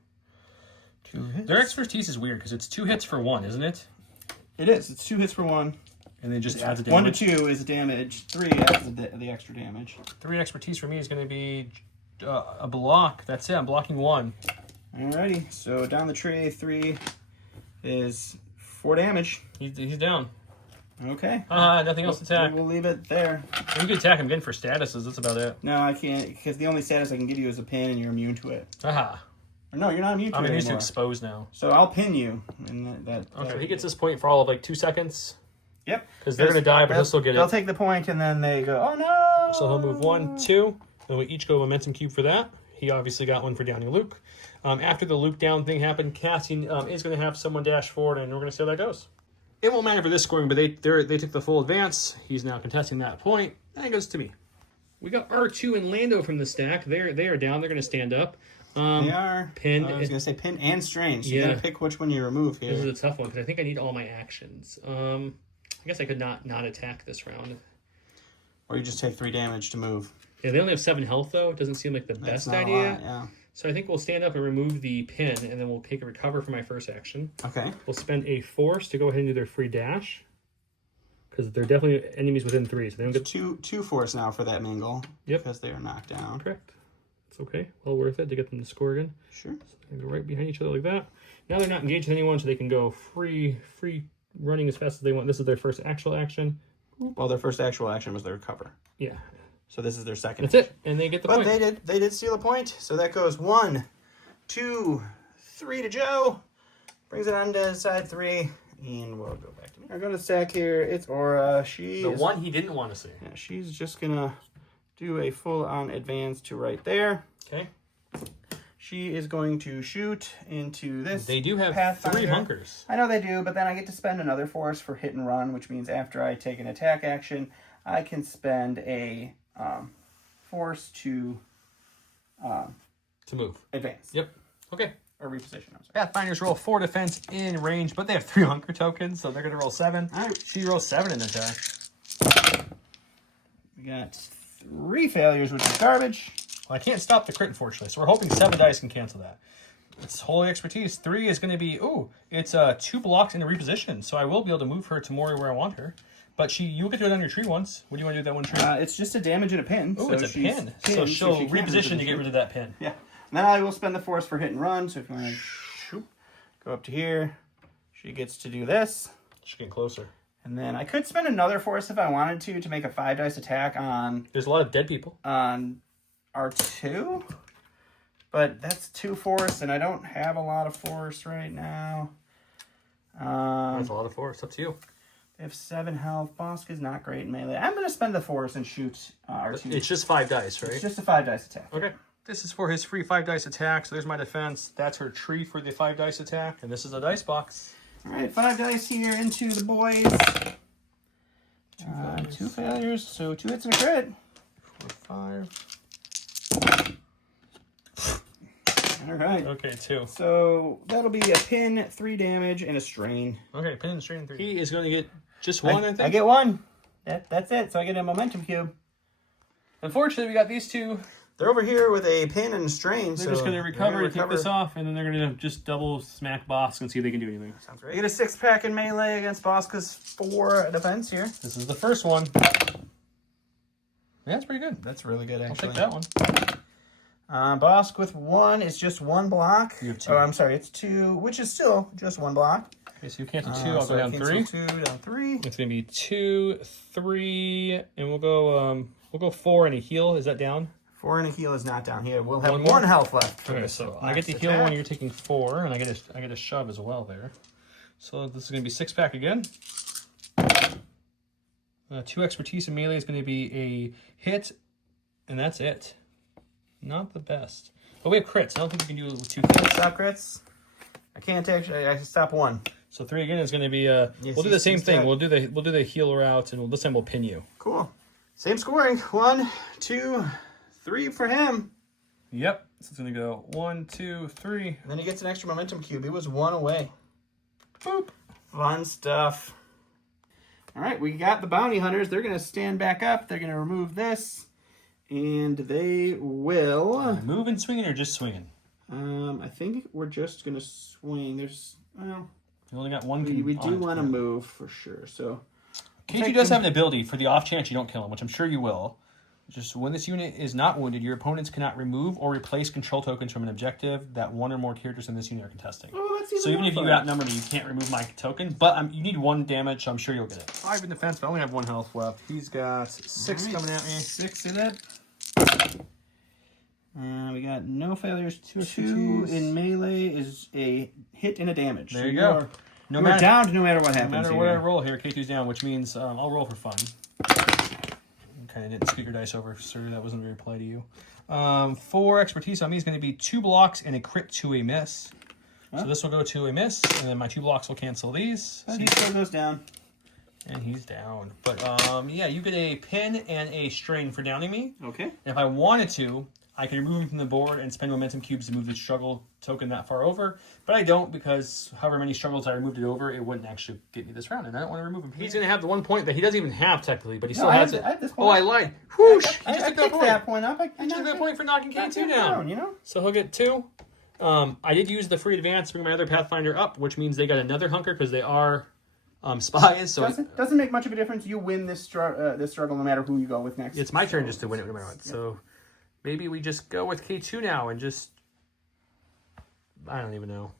2 hits. Their expertise is weird because it's 2 hits for 1, isn't it? It is. It's 2 hits for 1. And then just adds a 1 damage. to 2 is damage. 3 adds the extra damage. 3 expertise for me is going to be a block. That's it. I'm blocking 1. Alrighty. So down the tree, 3 is 4 damage. He's down. Okay. Nothing else to attack. We'll leave it there. You can attack him again for statuses. That's about it. No, I can't, because the only status I can give you is a pin, and you're immune to it. Aha. Or no, you're not immune to I'm it used to anymore. expose now. So I'll pin you. And that Okay, so he gets this point for all of like 2 seconds. Yep. Because they're going to die, but he'll still get They'll it. take the point, and then they go, oh no! So he'll move 1, 2. Then we each go a momentum cube for that. He obviously got one for downing Luke. After the Luke down thing happened, Cassian is going to have someone dash forward, and we're going to see how that goes. It won't matter for this scoring, but they took the full advance. He's now contesting that point, and it goes to me. We got R2 and Lando from the stack. They are down. They're going to stand up. They are pinned. I was going to say pin and strange. So Yeah. you got to pick which one you remove here. This is a tough one because I think I need all my actions. I guess I could not attack this round. Or you just take 3 damage to move. Yeah, they only have 7 health though. It doesn't seem like the That's best not idea. a lot, yeah. So I think we'll stand up and remove the pin, and then we'll take a recover for my first action. Okay. We'll spend a force to go ahead and do their free dash. Because they're definitely enemies within 3, so they don't get... Two force now for that mingle. Yep. Because they are knocked down. Correct. It's okay. Well worth it to get them to score again. Sure. So they go right behind each other like that. Now they're not engaged with anyone, so they can go free running as fast as they want. This is their first actual action. Well, their first actual action was their recover. Yeah. So this is their second. That's it. And they get the But point. they did steal a point. So that goes 1, 2, 3 to Joe. Brings it on to side 3. And we'll go back to me. I got a stack here. It's Aura. The one he didn't want to see. Yeah, she's just gonna do a full-on advance to right there. Okay. She is going to shoot into this. They do have Pathfinder. 3 bunkers. I know they do, but then I get to spend another force for hit and run, which means after I take an attack action, I can spend a force to move. advance. Yep. Okay. Or reposition. I'm sorry. Pathfinders roll 4 defense in range, but they have 3 hunker tokens, so they're going to roll 7. All right. She rolls 7 in attack. We got 3 failures, which is garbage. Well, I can't stop the crit, unfortunately, so we're hoping 7 dice can cancel that. It's holy expertise. 3 is going to be, it's 2 blocks in a reposition, so I will be able to move her to more where I want her. But you'll get to do it on your tree once. What do you want to do with that one tree? It's just a damage and a pin. Oh, so it's a she's pin. pinned, So she'll she can't reposition to get rid of that pin. Yeah. And then I will spend the force for hit and run. So if you want to go up to here, she gets to do this. She's getting closer. And then I could spend another force if I wanted to make a 5 dice attack on There's a lot of dead people. R2. But that's 2 force, and I don't have a lot of force right now. That's a lot of force. It's up to you. They have 7 health. Bosk is not great in melee. I'm going to spend the force and shoot R2. It's just 5 dice, right? It's just a 5 dice attack. Okay. This is for his free 5 dice attack. So there's my defense. That's her tree for the 5 dice attack. And this is a dice box. All right, 5 dice here into the boys. 2 failures, so 2 hits and a crit. 4, 5. All right. Okay, 2. So that'll be a pin, 3 damage, and a strain. Okay, pin and strain 3. He is going to get just 1, I think. I get 1. That's it. So I get a momentum cube. Unfortunately, we got these 2. They're over here with a pin and strain. They're just going to recover, take this off, and then they're going to just double smack Bosk and see if they can do anything. Sounds great. You get a 6-pack in melee against Boska's 4 defense here. This is the first one. Yeah, that's pretty good. That's really good, actually. I'll take that one. Bosk with 1 is just 1 block. You have 2. Oh, I'm sorry, it's 2, which is still just 1 block. Okay, so you cancel 2. I'll go down 3. 2 down 3. It's going to be 2, 3, and we'll go 4 and a heal. Is that down? 4 and a heal is not down here. We'll have 1 more? health left. Okay, so I get to heal 1. You're taking 4, and I get a shove as well there. So this is going to be 6-pack again. 2 expertise in melee is going to be a hit, and that's it. Not the best. But we have crits. I don't think we can do it with 2 crits. Stop crits. I can't actually. I stop 1. So 3 again is going to be. We'll do the same thing. We'll do the heal route, and this time we'll pin you. Cool. Same scoring. 1, 2, 3 for him. Yep. So it's going to go 1, 2, 3. And then he gets an extra momentum cube. He was 1 away. Boop. Fun stuff. All right, we got the bounty hunters. They're going to stand back up. They're going to remove this, and they will Moving, swinging, or just swinging? I think we're just going to swing. There's well, You only got 1. we do want to move for sure. So K2 does have an ability for the off chance you don't kill him, which I'm sure you will. Just when this unit is not wounded, your opponents cannot remove or replace control tokens from an objective that 1 or more characters in this unit are contesting. Oh, that's so even if you outnumber me, you can't remove my token, but you need 1 damage, so I'm sure you'll get it. 5 in defense, but I only have 1 health left. He's got 6 coming at me. 6 in it. We got no failures. 2 in melee is a hit and a damage. There you go. We're down no matter what happens. No matter what I roll here, K2's down, which means I'll roll for fun. Kind of didn't scoot your dice over, sir. That wasn't very polite of you. 4 expertise on me is going to be 2 blocks and a crit to a miss. Huh? So this will go to a miss, and then my 2 blocks will cancel these. So he still goes down. And he's down. But yeah, you get a pin and a strain for downing me. Okay. And if I wanted to, I could remove him from the board and spend momentum cubes to move the struggle token that far over. But I don't, because however many struggles I removed it over, it wouldn't actually get me this round, and I don't want to remove him. He's going to have the 1 point that he doesn't even have, technically, but he still has it. Oh, I lied. Whoosh! He just took that point. He took that point for knocking K2 down. You know? So he'll get 2. I did use the free advance to bring my other Pathfinder up, which means they got another hunker, because they are spies. So doesn't make much of a difference. You win this struggle no matter who you go with next. It's my turn just to win it no matter what. So maybe we just go with K2 now and just... I don't even know.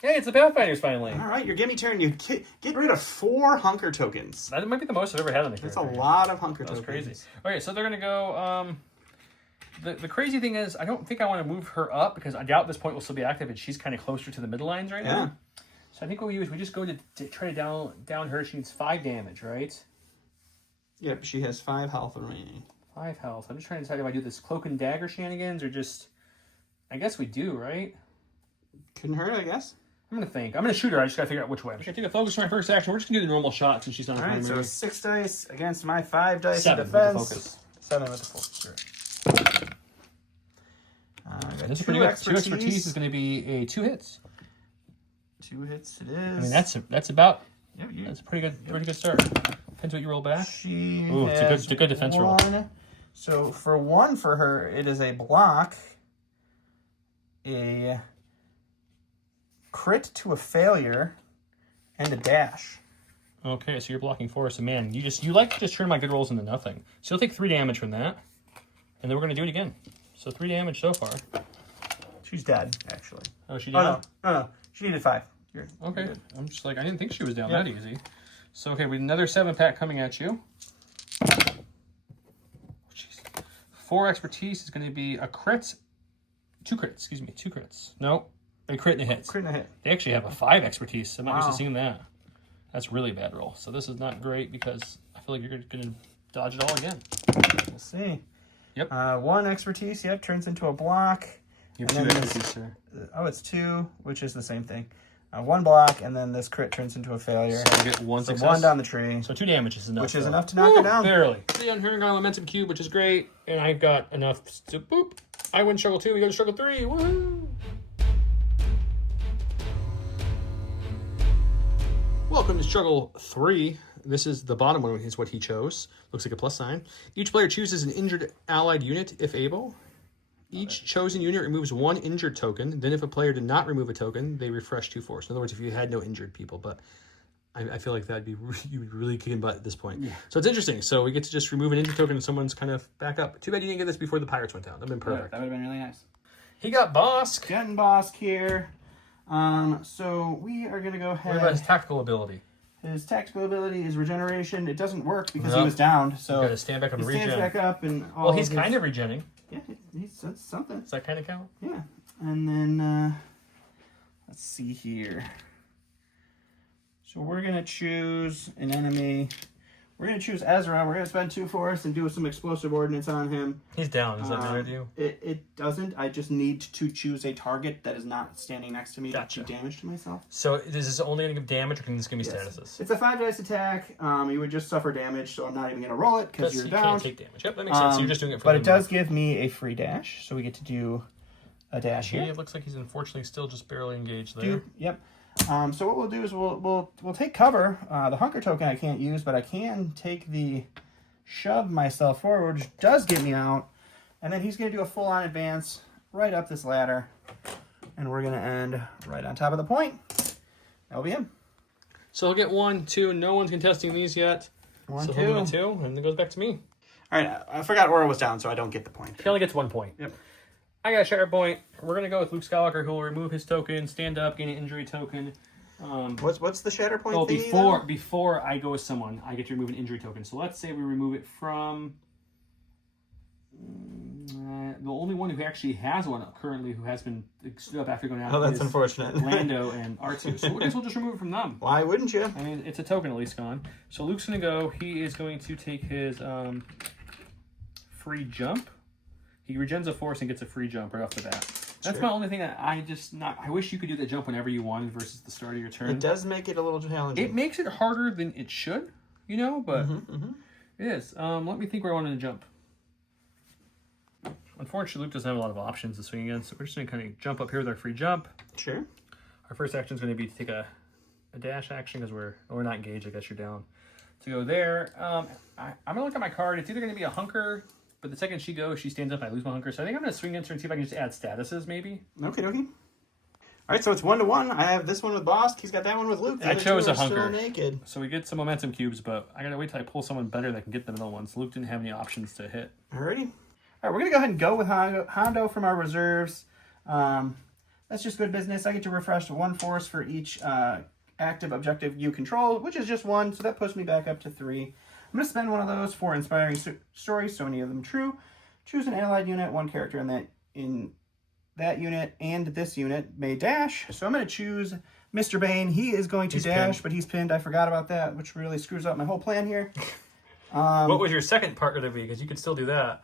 Hey, it's the Pathfinders finally. All right, your gimme turn. You get rid of 4 hunker tokens. That might be the most I've ever had on the character. That's a lot of hunker tokens. That's crazy. Okay, so they're going to go... The crazy thing is, I don't think I want to move her up, because I doubt this point will still be active, and she's kind of closer to the middle lines right now. So I think what we do is we just go to try to down her. She needs 5 damage, right? Yep, she has 5 health remaining. 5 health. I'm just trying to decide if I do this cloak and dagger shenanigans or just... I guess we do, right? Couldn't hurt, I guess. I'm going to think. I'm going to shoot her. I just got to figure out which way. I'm going to take a focus for my first action. We're just going to do the normal shot since she's not... All right, so 6 dice against my 5 dice 7 in defense. with the focus. 7 with the focus. This is pretty good. 2 expertise is going to be a 2 hits. 2 hits it is. I mean, that's about... Yep, that's a pretty good start. Depends what you roll back. It's a good defense roll. So for 1 for her, it is a block, a crit to a failure, and a dash. Okay, so you're blocking 4. So man, you like to just turn my good rolls into nothing. So you'll take 3 damage from that, and then we're gonna do it again. So 3 damage so far. She's dead, actually. Oh, she did. No. She needed 5. Okay. Good. I'm just like, I didn't think she was down that easy. So okay, with another 7-pack coming at you. 4 expertise is going to be a crit. 2 crits, excuse me. 2 crits. No, a crit and a hit. Crit and a hit. They actually have a 5 expertise. I'm not used to seeing that. That's really a bad roll. So this is not great because I feel like you're going to dodge it all again. We'll see. Yep. 1 expertise, turns into a block. You have 2 expertise, sir. It's 2, which is the same thing. 1 block, and then this crit turns into a failure. So you get 1 so success. 1 down the tree. So 2 damage is enough. Which is enough to knock her down. Barely. The Unhurrying Momentum Cube, which is great. And I've got enough to boop. I win struggle 2. We go to struggle 3. Woohoo! Welcome to struggle 3. This is the bottom one is what he chose. Looks like a plus sign. Each player chooses an injured allied unit if able. Each chosen unit removes 1 injured token. Then if a player did not remove a token, they refresh 2 force. In other words, if you had no injured people, but I feel like you'd be really kicking butt at this point. Yeah. So it's interesting. So we get to just remove an injured token and someone's kind of back up. Too bad you didn't get this before the pirates went down. That'd been perfect. That would have been really nice. He got Bosk. Getting Bosk here. So we are going to go ahead. What about his tactical ability? His tactical ability is regeneration. It doesn't work because he was downed. So got to stand back up and regen. He stands back up and all. Well, he's kind of regenning. Yeah, he's something. Does that kind of count? Yeah. And then let's see here. So we're gonna choose an enemy. We're gonna choose Ezra. We're gonna spend 2 force and do some explosive ordnance on him. He's down. Does that matter to you? It doesn't. I just need to choose a target that is not standing next to me to do damage to myself. So is this only gonna give damage, or can this gonna be statuses? It's a 5 dice attack. You would just suffer damage, so I'm not even gonna roll it because you're down. You can't take damage. Yep, that makes sense. So you're just doing it for. But it does give me a free dash, so we get to do a dash here. It looks like he's unfortunately still just barely engaged there. Yep. So what we'll do is we'll take cover. The hunker token I can't use, but I can take the shove myself forward, which does get me out. And then he's going to do a full-on advance right up this ladder. And we're going to end right on top of the point. That'll be him. So he'll get 1, 2. No one's contesting these yet. 1, 2. He'll get 2, and then it goes back to me. All right, I forgot Aura was down, so I don't get the point. He only gets 1 point. Yep. I got a Shatterpoint. We're going to go with Luke Skywalker, who will remove his token, stand up, gain an injury token. What's the Shatterpoint thingy, before I go with someone, I get to remove an injury token. So let's say we remove it from the only one who actually has one currently who has been stood up after going out. Oh, that's unfortunate. Lando and R2. So I guess we'll just remove it from them. Why wouldn't you? I mean, it's a token at least gone. So Luke's going to go. He is going to take his free jump. He regens a force and gets a free jump right off the bat. That's my only thing that I wish you could do the jump whenever you wanted versus the start of your turn. It does make it a little challenging. It makes it harder than it should, but it is. Let me think where I wanted to jump. Unfortunately, Luke doesn't have a lot of options to swing against, so we're just going to kind of jump up here with our free jump. Sure. Our first action is going to be to take a dash action because we're not engaged. I guess you're down. To go there, I'm going to look at my card. It's either going to be a hunker. But the second she goes, she stands up and I lose my hunker. So I think I'm going to swing into her and see if I can just add statuses, maybe. Okay. All right, so it's 1-1. I have this one with Bosk. He's got that one with Luke. I chose a hunker. Still naked. So we get some momentum cubes, but I got to wait till I pull someone better that can get the middle ones. Luke didn't have any options to hit. Alrighty. All right, we're going to go ahead and go with Hondo from our reserves. That's just good business. I get to refresh 1 force for each active objective you control, which is just 1, so that puts me back up to 3. I'm going to spend 1 of those for inspiring stories, so many of them true. Choose an allied unit. 1 character in that unit and this unit may dash. So I'm going to choose Mr. Bane. He is going to dash, pinned. But he's pinned. I forgot about that, which really screws up my whole plan here. What was your second part going to be? Because you could still do that.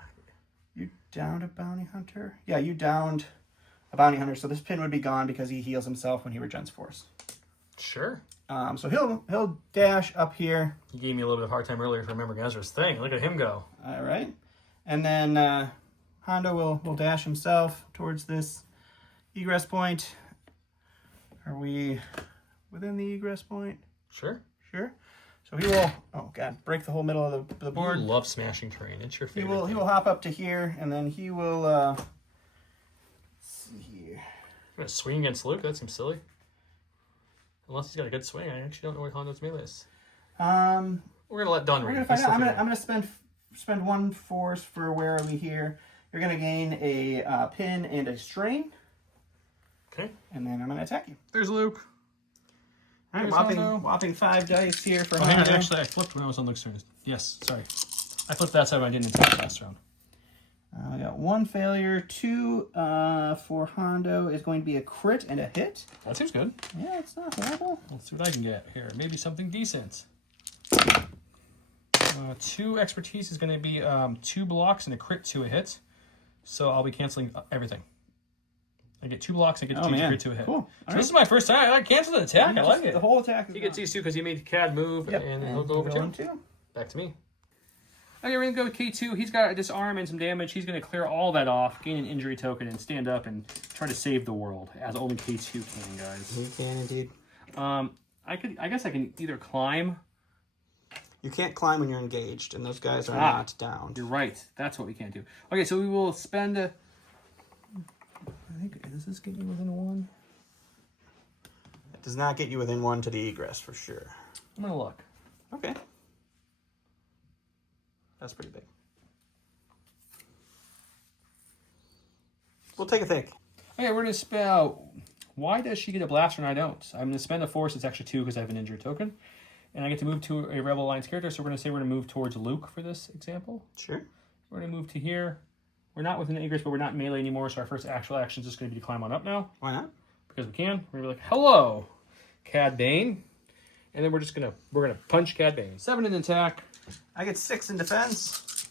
You downed a bounty hunter? Yeah, you downed a bounty hunter. So this pin would be gone because he heals himself when he regens force. Sure. So he'll dash up here. He gave me a little bit of a hard time earlier for remembering Ezra's thing. Look at him go. All right. And then Hondo will dash himself towards this egress point. Are we within the egress point? Sure. So he will, break the whole middle of the board. You love smashing terrain. It's your favorite. He will hop up to here, and then he will, let's see here. You're going to swing against Luke? That seems silly. Unless he's got a good swing. I actually don't know what Hondo's melee is. We're going to let Dunn read. I'm going to spend 1 force for where are we here. You're going to gain a pin and a strain. Okay. And then I'm going to attack you. There's Luke. All right, whopping 5 dice here for Hondo. Actually, I flipped when I was on Luke's turn. Yes, sorry. I flipped that side when I didn't attack last round. I got 1 failure. 2 for Hondo is going to be a crit and a hit. That seems good. Yeah, it's not horrible. Let's see what I can get here. Maybe something decent. 2 expertise is going to be 2 blocks and a crit to a hit. So I'll be canceling everything. I get 2 blocks and I get to change crit to a hit. Cool. So this is my first time. I canceled an attack. I like it. The whole attack is He gets these 2 because he made CAD move and he'll go over 2. Back to me. Okay, we're going to go with K2. He's got a disarm and some damage. He's going to clear all that off, gain an injury token, and stand up and try to save the world, as only K2 can, guys. He can indeed. I guess I can either climb. You can't climb when you're engaged, and those guys are not down. You're right. That's what we can't do. Okay, so we will spend I think, does this get you within 1? It does not get you within 1 to the egress, for sure. I'm going to look. Okay. That's pretty big. We'll take a think. Okay, we're going to spell. Why does she get a blaster and I don't? I'm going to spend a force. It's extra 2 because I have an injured token. And I get to move to a Rebel Alliance character. So we're going to say we're going to move towards Luke for this example. Sure. We're going to move to here. We're not within the egress, but we're not melee anymore. So our first actual action is just going to be to climb on up now. Why not? Because we can. We're going to be like, hello, Cad Bane. And then we're going to punch Cad Bane. 7 in attack. I get 6 in defense.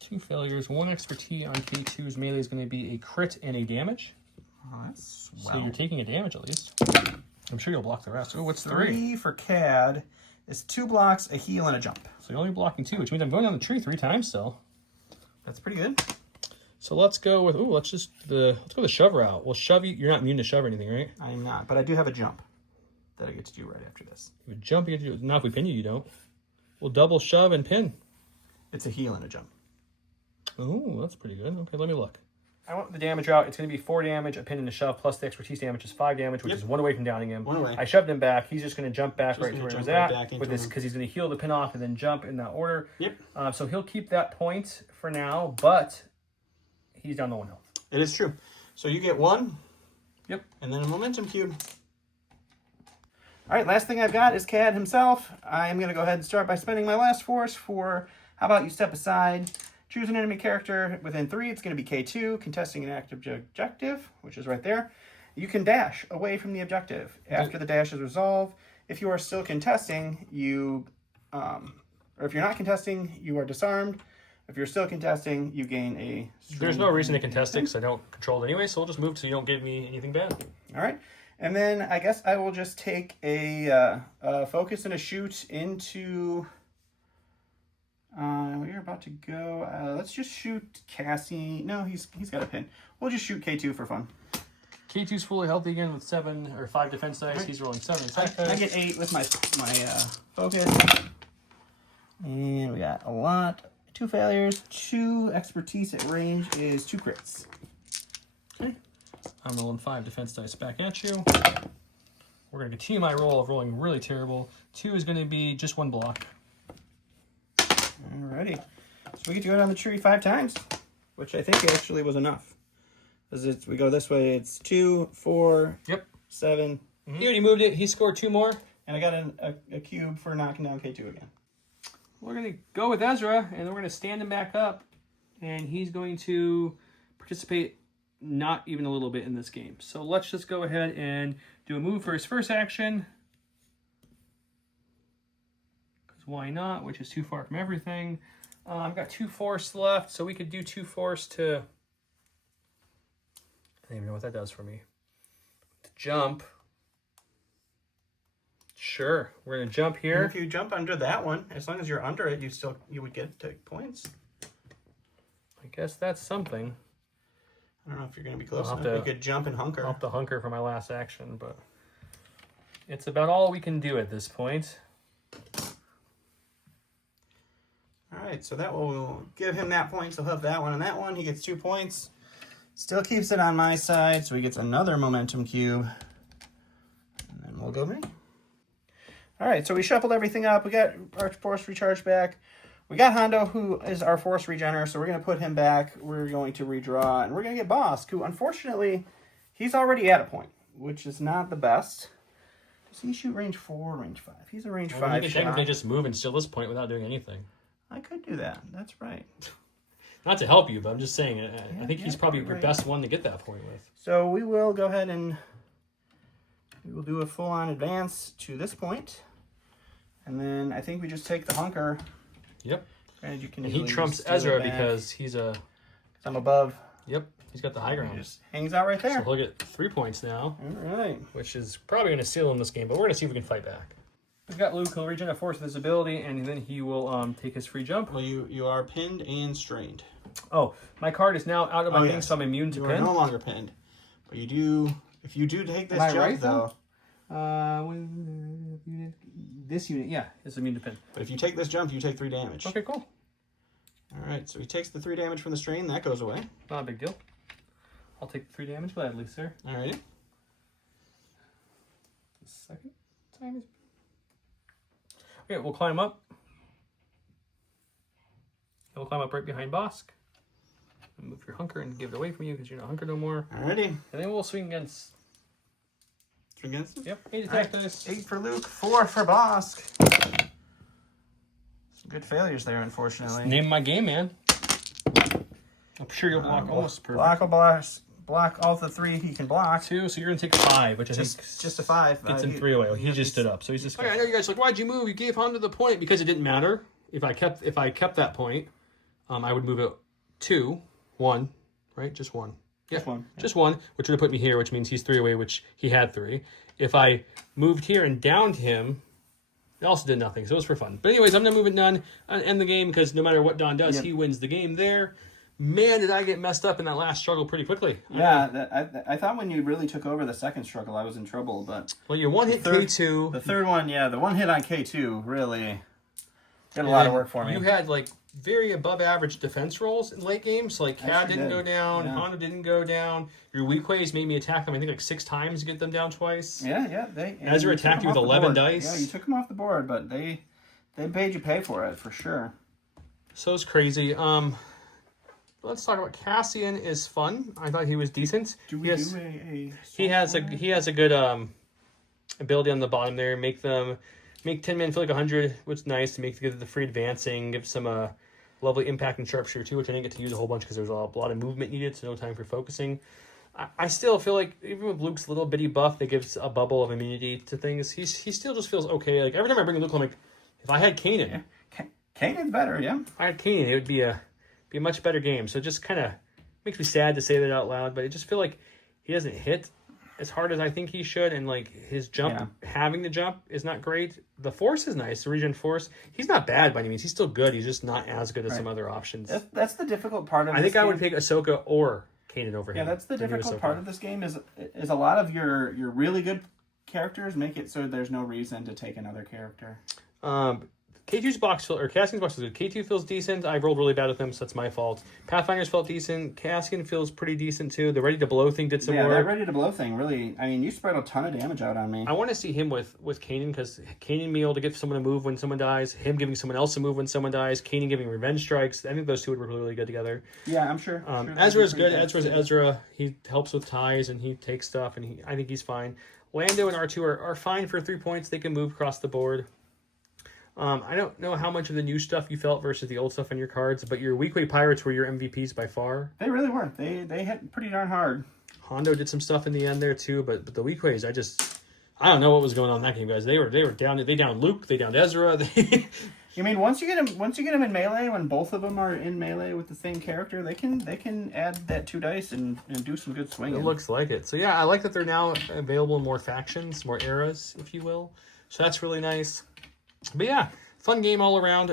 2 failures. 1 expertise on K2's melee is going to be a crit and a damage. Oh, that's So you're taking a damage at least. I'm sure you'll block the rest. Oh, what's 3? 3 for Cad is 2 blocks, a heal, and a jump. So you're only blocking 2, which means I'm going down the tree 3 times still. That's pretty good. So let's go with let's go the shove route. We'll shove you. You're not immune to shove or anything, right? I am not, but I do have a jump that I get to do right after this. You would jump, you get to do. Now if we pin you, you don't. We'll double shove and pin. It's a heal and a jump. Oh, that's pretty good. Okay, let me look. I want the damage route. It's going to be 4 damage, a pin and a shove, plus the expertise damage is 5 damage, which is 1 away from downing him. 1 away. I shoved him back. He's just going to jump back right to where he was at with this, him. because he's going to heal the pin off and then jump in that order. Yep. So he'll keep that point for now, but he's down to 1 health. It is true. So you get 1. Yep. And then a momentum cube. All right, last thing I've got is Cad himself. I am going to go ahead and start by spending my last force for, how about you step aside, choose an enemy character within 3. It's going to be K2, contesting an active objective, which is right there. You can dash away from the objective. After the dash is resolved, if you are still contesting, or if you're not contesting, you are disarmed. If you're still contesting, you gain a... There's no reason to contest it because I don't control it anyway, so we'll just move so you don't give me anything bad. All right. And then I guess I will just take a focus and a shoot into... we're about to go... let's just shoot Cassian. No, he's got a pin. We'll just shoot K2 for fun. K2's fully healthy again with 7 or 5 defense dice. Right. He's rolling 7 attack dice. I get 8 with my focus. And we got a lot. 2 failures. 2 expertise at range is 2 crits. Okay. I'm rolling 5 defense dice back at you. We're going to continue my roll of rolling really terrible. 2 is going to be just 1 block. Alrighty. So we get to go down the tree 5 times, which I think actually was enough. As we go this way, it's 2, 4, 7. Mm-hmm. He already moved it. He scored 2 more. And I got a cube for knocking down K2 again. We're going to go with Ezra, and then we're going to stand him back up, and he's going to participate not even a little bit in this game. So let's just go ahead and do a move for his first action. Because why not, which is too far from everything. I've got 2 force left, so we could do 2 force to... I don't even know what that does for me. To jump. Sure, we're gonna jump here. And if you jump under that one, as long as you're under it, you would get to points. I guess that's something. I don't know if you're gonna be close enough. You could jump and hunker. I'll have to hunker for my last action, but it's about all we can do at this point. All right, so that will give him that point. So he'll have that one and that one. He gets 2 points. Still keeps it on my side, so he gets another momentum cube. And then we'll go me. All right, so we shuffled everything up. We got our force recharge back. We got Hondo, who is our force regener, so we're going to put him back. We're going to redraw, and we're going to get Bosk, who, unfortunately, he's already at a point, which is not the best. Does he shoot range 4 or range 5? He's a range 5 shot. You can technically just move and steal this point without doing anything. I could do that. That's right. Not to help you, but I'm just saying, I think he's probably the best one to get that point with. So we will go ahead and we will do a full-on advance to this point. And then I think we just take the hunker. Yep. And you can he trumps Ezra because he's a... I'm above. Yep. He's got the high ground. He just hangs out right there. So he'll get 3 points now. All right. Which is probably going to seal him this game, but we're going to see if we can fight back. We've got Luke. He'll regen a force with his ability, and then he will take his free jump. Well, you are pinned and strained. Oh, my card is now out of my thing, so I'm immune to you pin. You are no longer pinned. But you do, if you do take this jump, right, though... This unit, yeah, is immune to pin. But if you take this jump, you take 3 damage. Okay, cool. All right, so he takes the 3 damage from the strain. That goes away. Not a big deal. I'll take the 3 damage gladly, sir. All righty. The second time is... Okay, we'll climb up. We'll climb up right behind Bosk. Move your hunker and give it away from you because you're not hunker no more. Alrighty. And then we'll swing against... Swing against him? Yep, 8 attack dice. 8 for Luke, 4 for Bosk. Some good failures there, unfortunately. Name my game, man. I'm sure you'll block almost perfect. Block will block all the 3 he can block. 2, so you're going to take 5, which I think... Just a 5. Gets him 3 away. He just stood up, so he's just... Okay, I know you guys are like, why'd you move? You gave Honda the point because it didn't matter. If I kept that point, I would move it 2, 1, right? Just 1. Yeah, just 1. Just 1, which would have put me here, which means he's 3 away, which he had 3. If I moved here and downed him, it also did nothing, so it was for fun. But anyways, I'm not moving Don and end the game because no matter what Don does, he wins the game there. Man, did I get messed up in that last struggle pretty quickly. Yeah, I thought when you really took over the second struggle, I was in trouble, but... Well, your one hit K2. The third one, the one hit on K2 really did a lot of work for me. You had, like, very above average defense rolls in late games. Like, Cad didn't go down, Honda didn't go down. Your weak ways made me attack them, I think, like 6 times to get them down twice. Yeah. Ezra attacked you with 11 dice. Yeah, you took them off the board, but they paid you pay for it, for sure. So it's crazy. Let's talk about Cassian. Is fun. I thought he was decent. He has a good ability on the bottom there. Make 10 men feel like 100, which is nice to give the free advancing. Give some lovely impact and sharpshooter too, which I didn't get to use a whole bunch because there was a lot of movement needed, so no time for focusing. I still feel like even with Luke's little bitty buff that gives a bubble of immunity to things, he still just feels okay. Like every time I bring Luke, I'm like, if I had Kanan, Kanan's better, yeah. If I had Kanan, it would be a much better game. So it just kind of makes me sad to say that out loud, but I just feel like he doesn't hit as hard as I think he should, and like his jump, having the jump is not great. The force is nice, the regen force. He's not bad by any means. He's still good. He's just not as good as some other options. That's the difficult part of I think I would pick Ahsoka or Kanan over him. Yeah, that's the difficult part of this game is a lot of your really good characters make it so there's no reason to take another character. K2's box or Cassian's box is good. K2 feels decent. I rolled really bad with him, so that's my fault. Pathfinders felt decent. Cassian feels pretty decent too. The ready to blow thing did some work. Yeah, that ready to blow thing really. I mean, you spread a ton of damage out on me. I want to see him with Kanan because Kanan being able to give someone a move when someone dies, him giving someone else a move when someone dies, Kanan giving revenge strikes. I think those two would work really good together. Yeah, I'm sure. Ezra's good. Ezra's Ezra. He helps with ties and he takes stuff, and I think he's fine. Lando and R2 are fine for 3 points. They can move across the board. I don't know how much of the new stuff you felt versus the old stuff on your cards, but your weak way pirates were your MVPs by far. They really were. They hit pretty darn hard. Hondo did some stuff in the end there too, but the weak ways, I don't know what was going on in that game, guys. They were down. They downed Luke. They downed Ezra. You mean once you get them in melee, when both of them are in melee with the same character, they can add that 2 dice and do some good swinging. It looks like it. So yeah, I like that they're now available in more factions, more eras, if you will. So that's really nice. But yeah, fun game all around.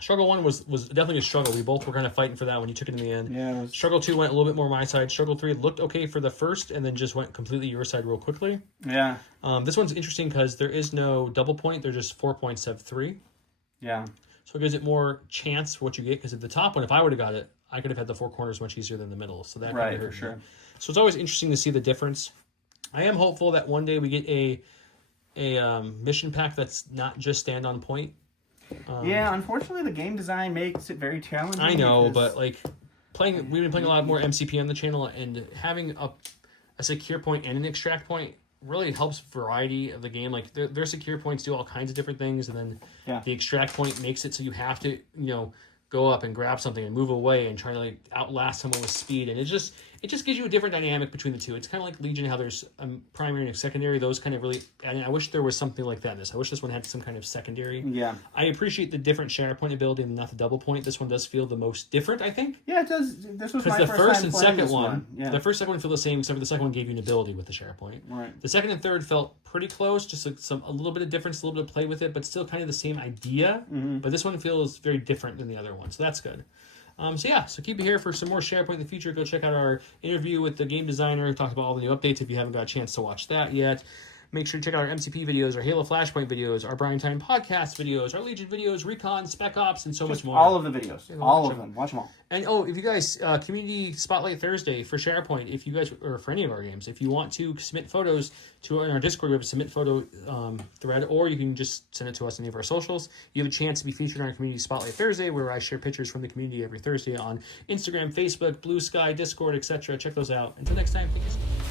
Struggle 1 was definitely a struggle. We both were kind of fighting for that when you took it in the end. Yeah. Struggle 2 went a little bit more my side. Struggle 3 looked okay for the first and then just went completely your side real quickly. Yeah. This one's interesting because there is no double point. They're just 4 points of 3. Yeah. So it gives it more chance for what you get because at the top one, if I would have got it, I could have had the 4 corners much easier than the middle. So that kind of hurt for sure. me. So it's always interesting to see the difference. I am hopeful that one day we get a mission pack that's not just stand on point. Yeah, unfortunately, the game design makes it very challenging. I know, but like we've been playing a lot more MCP on the channel, and having a secure point and an extract point really helps variety of the game. Like their secure points do all kinds of different things, and then the extract point makes it so you have to go up and grab something and move away and try to like outlast someone with speed, and it it just gives you a different dynamic between the two. It's kind of like Legion, how there's a primary and a secondary. Those kind of really, and I wish there was something like that in this. I wish this one had some kind of secondary. Yeah. I appreciate the different Shatterpoint ability and not the double point. This one does feel the most different, I think. Yeah, it does. This was my Because the first time and playing second this one, Yeah. the first and second one feel the same, except for the second one gave you an ability with the Shatterpoint. Right. The second and third felt pretty close, just like a little bit of difference, a little bit of play with it, but still kind of the same idea. Mm-hmm. But this one feels very different than the other one, so that's good. So keep it here for some more Shatterpoint in the future. Go check out our interview with the game designer. Talked about all the new updates if you haven't got a chance to watch that yet. Make sure to check out our MCP videos, our Halo Flashpoint videos, our Brian Time podcast videos, our Legion videos, Recon, Spec Ops, and so much more. All of the videos. All of them. Watch them all. And if you guys, Community Spotlight Thursday for Shatterpoint, if you guys, or for any of our games, if you want to submit photos in our Discord, we have a submit photo thread, or you can just send it to us on any of our socials. You have a chance to be featured on our Community Spotlight Thursday, where I share pictures from the community every Thursday on Instagram, Facebook, Blue Sky, Discord, etc. Check those out. Until next time, thank you.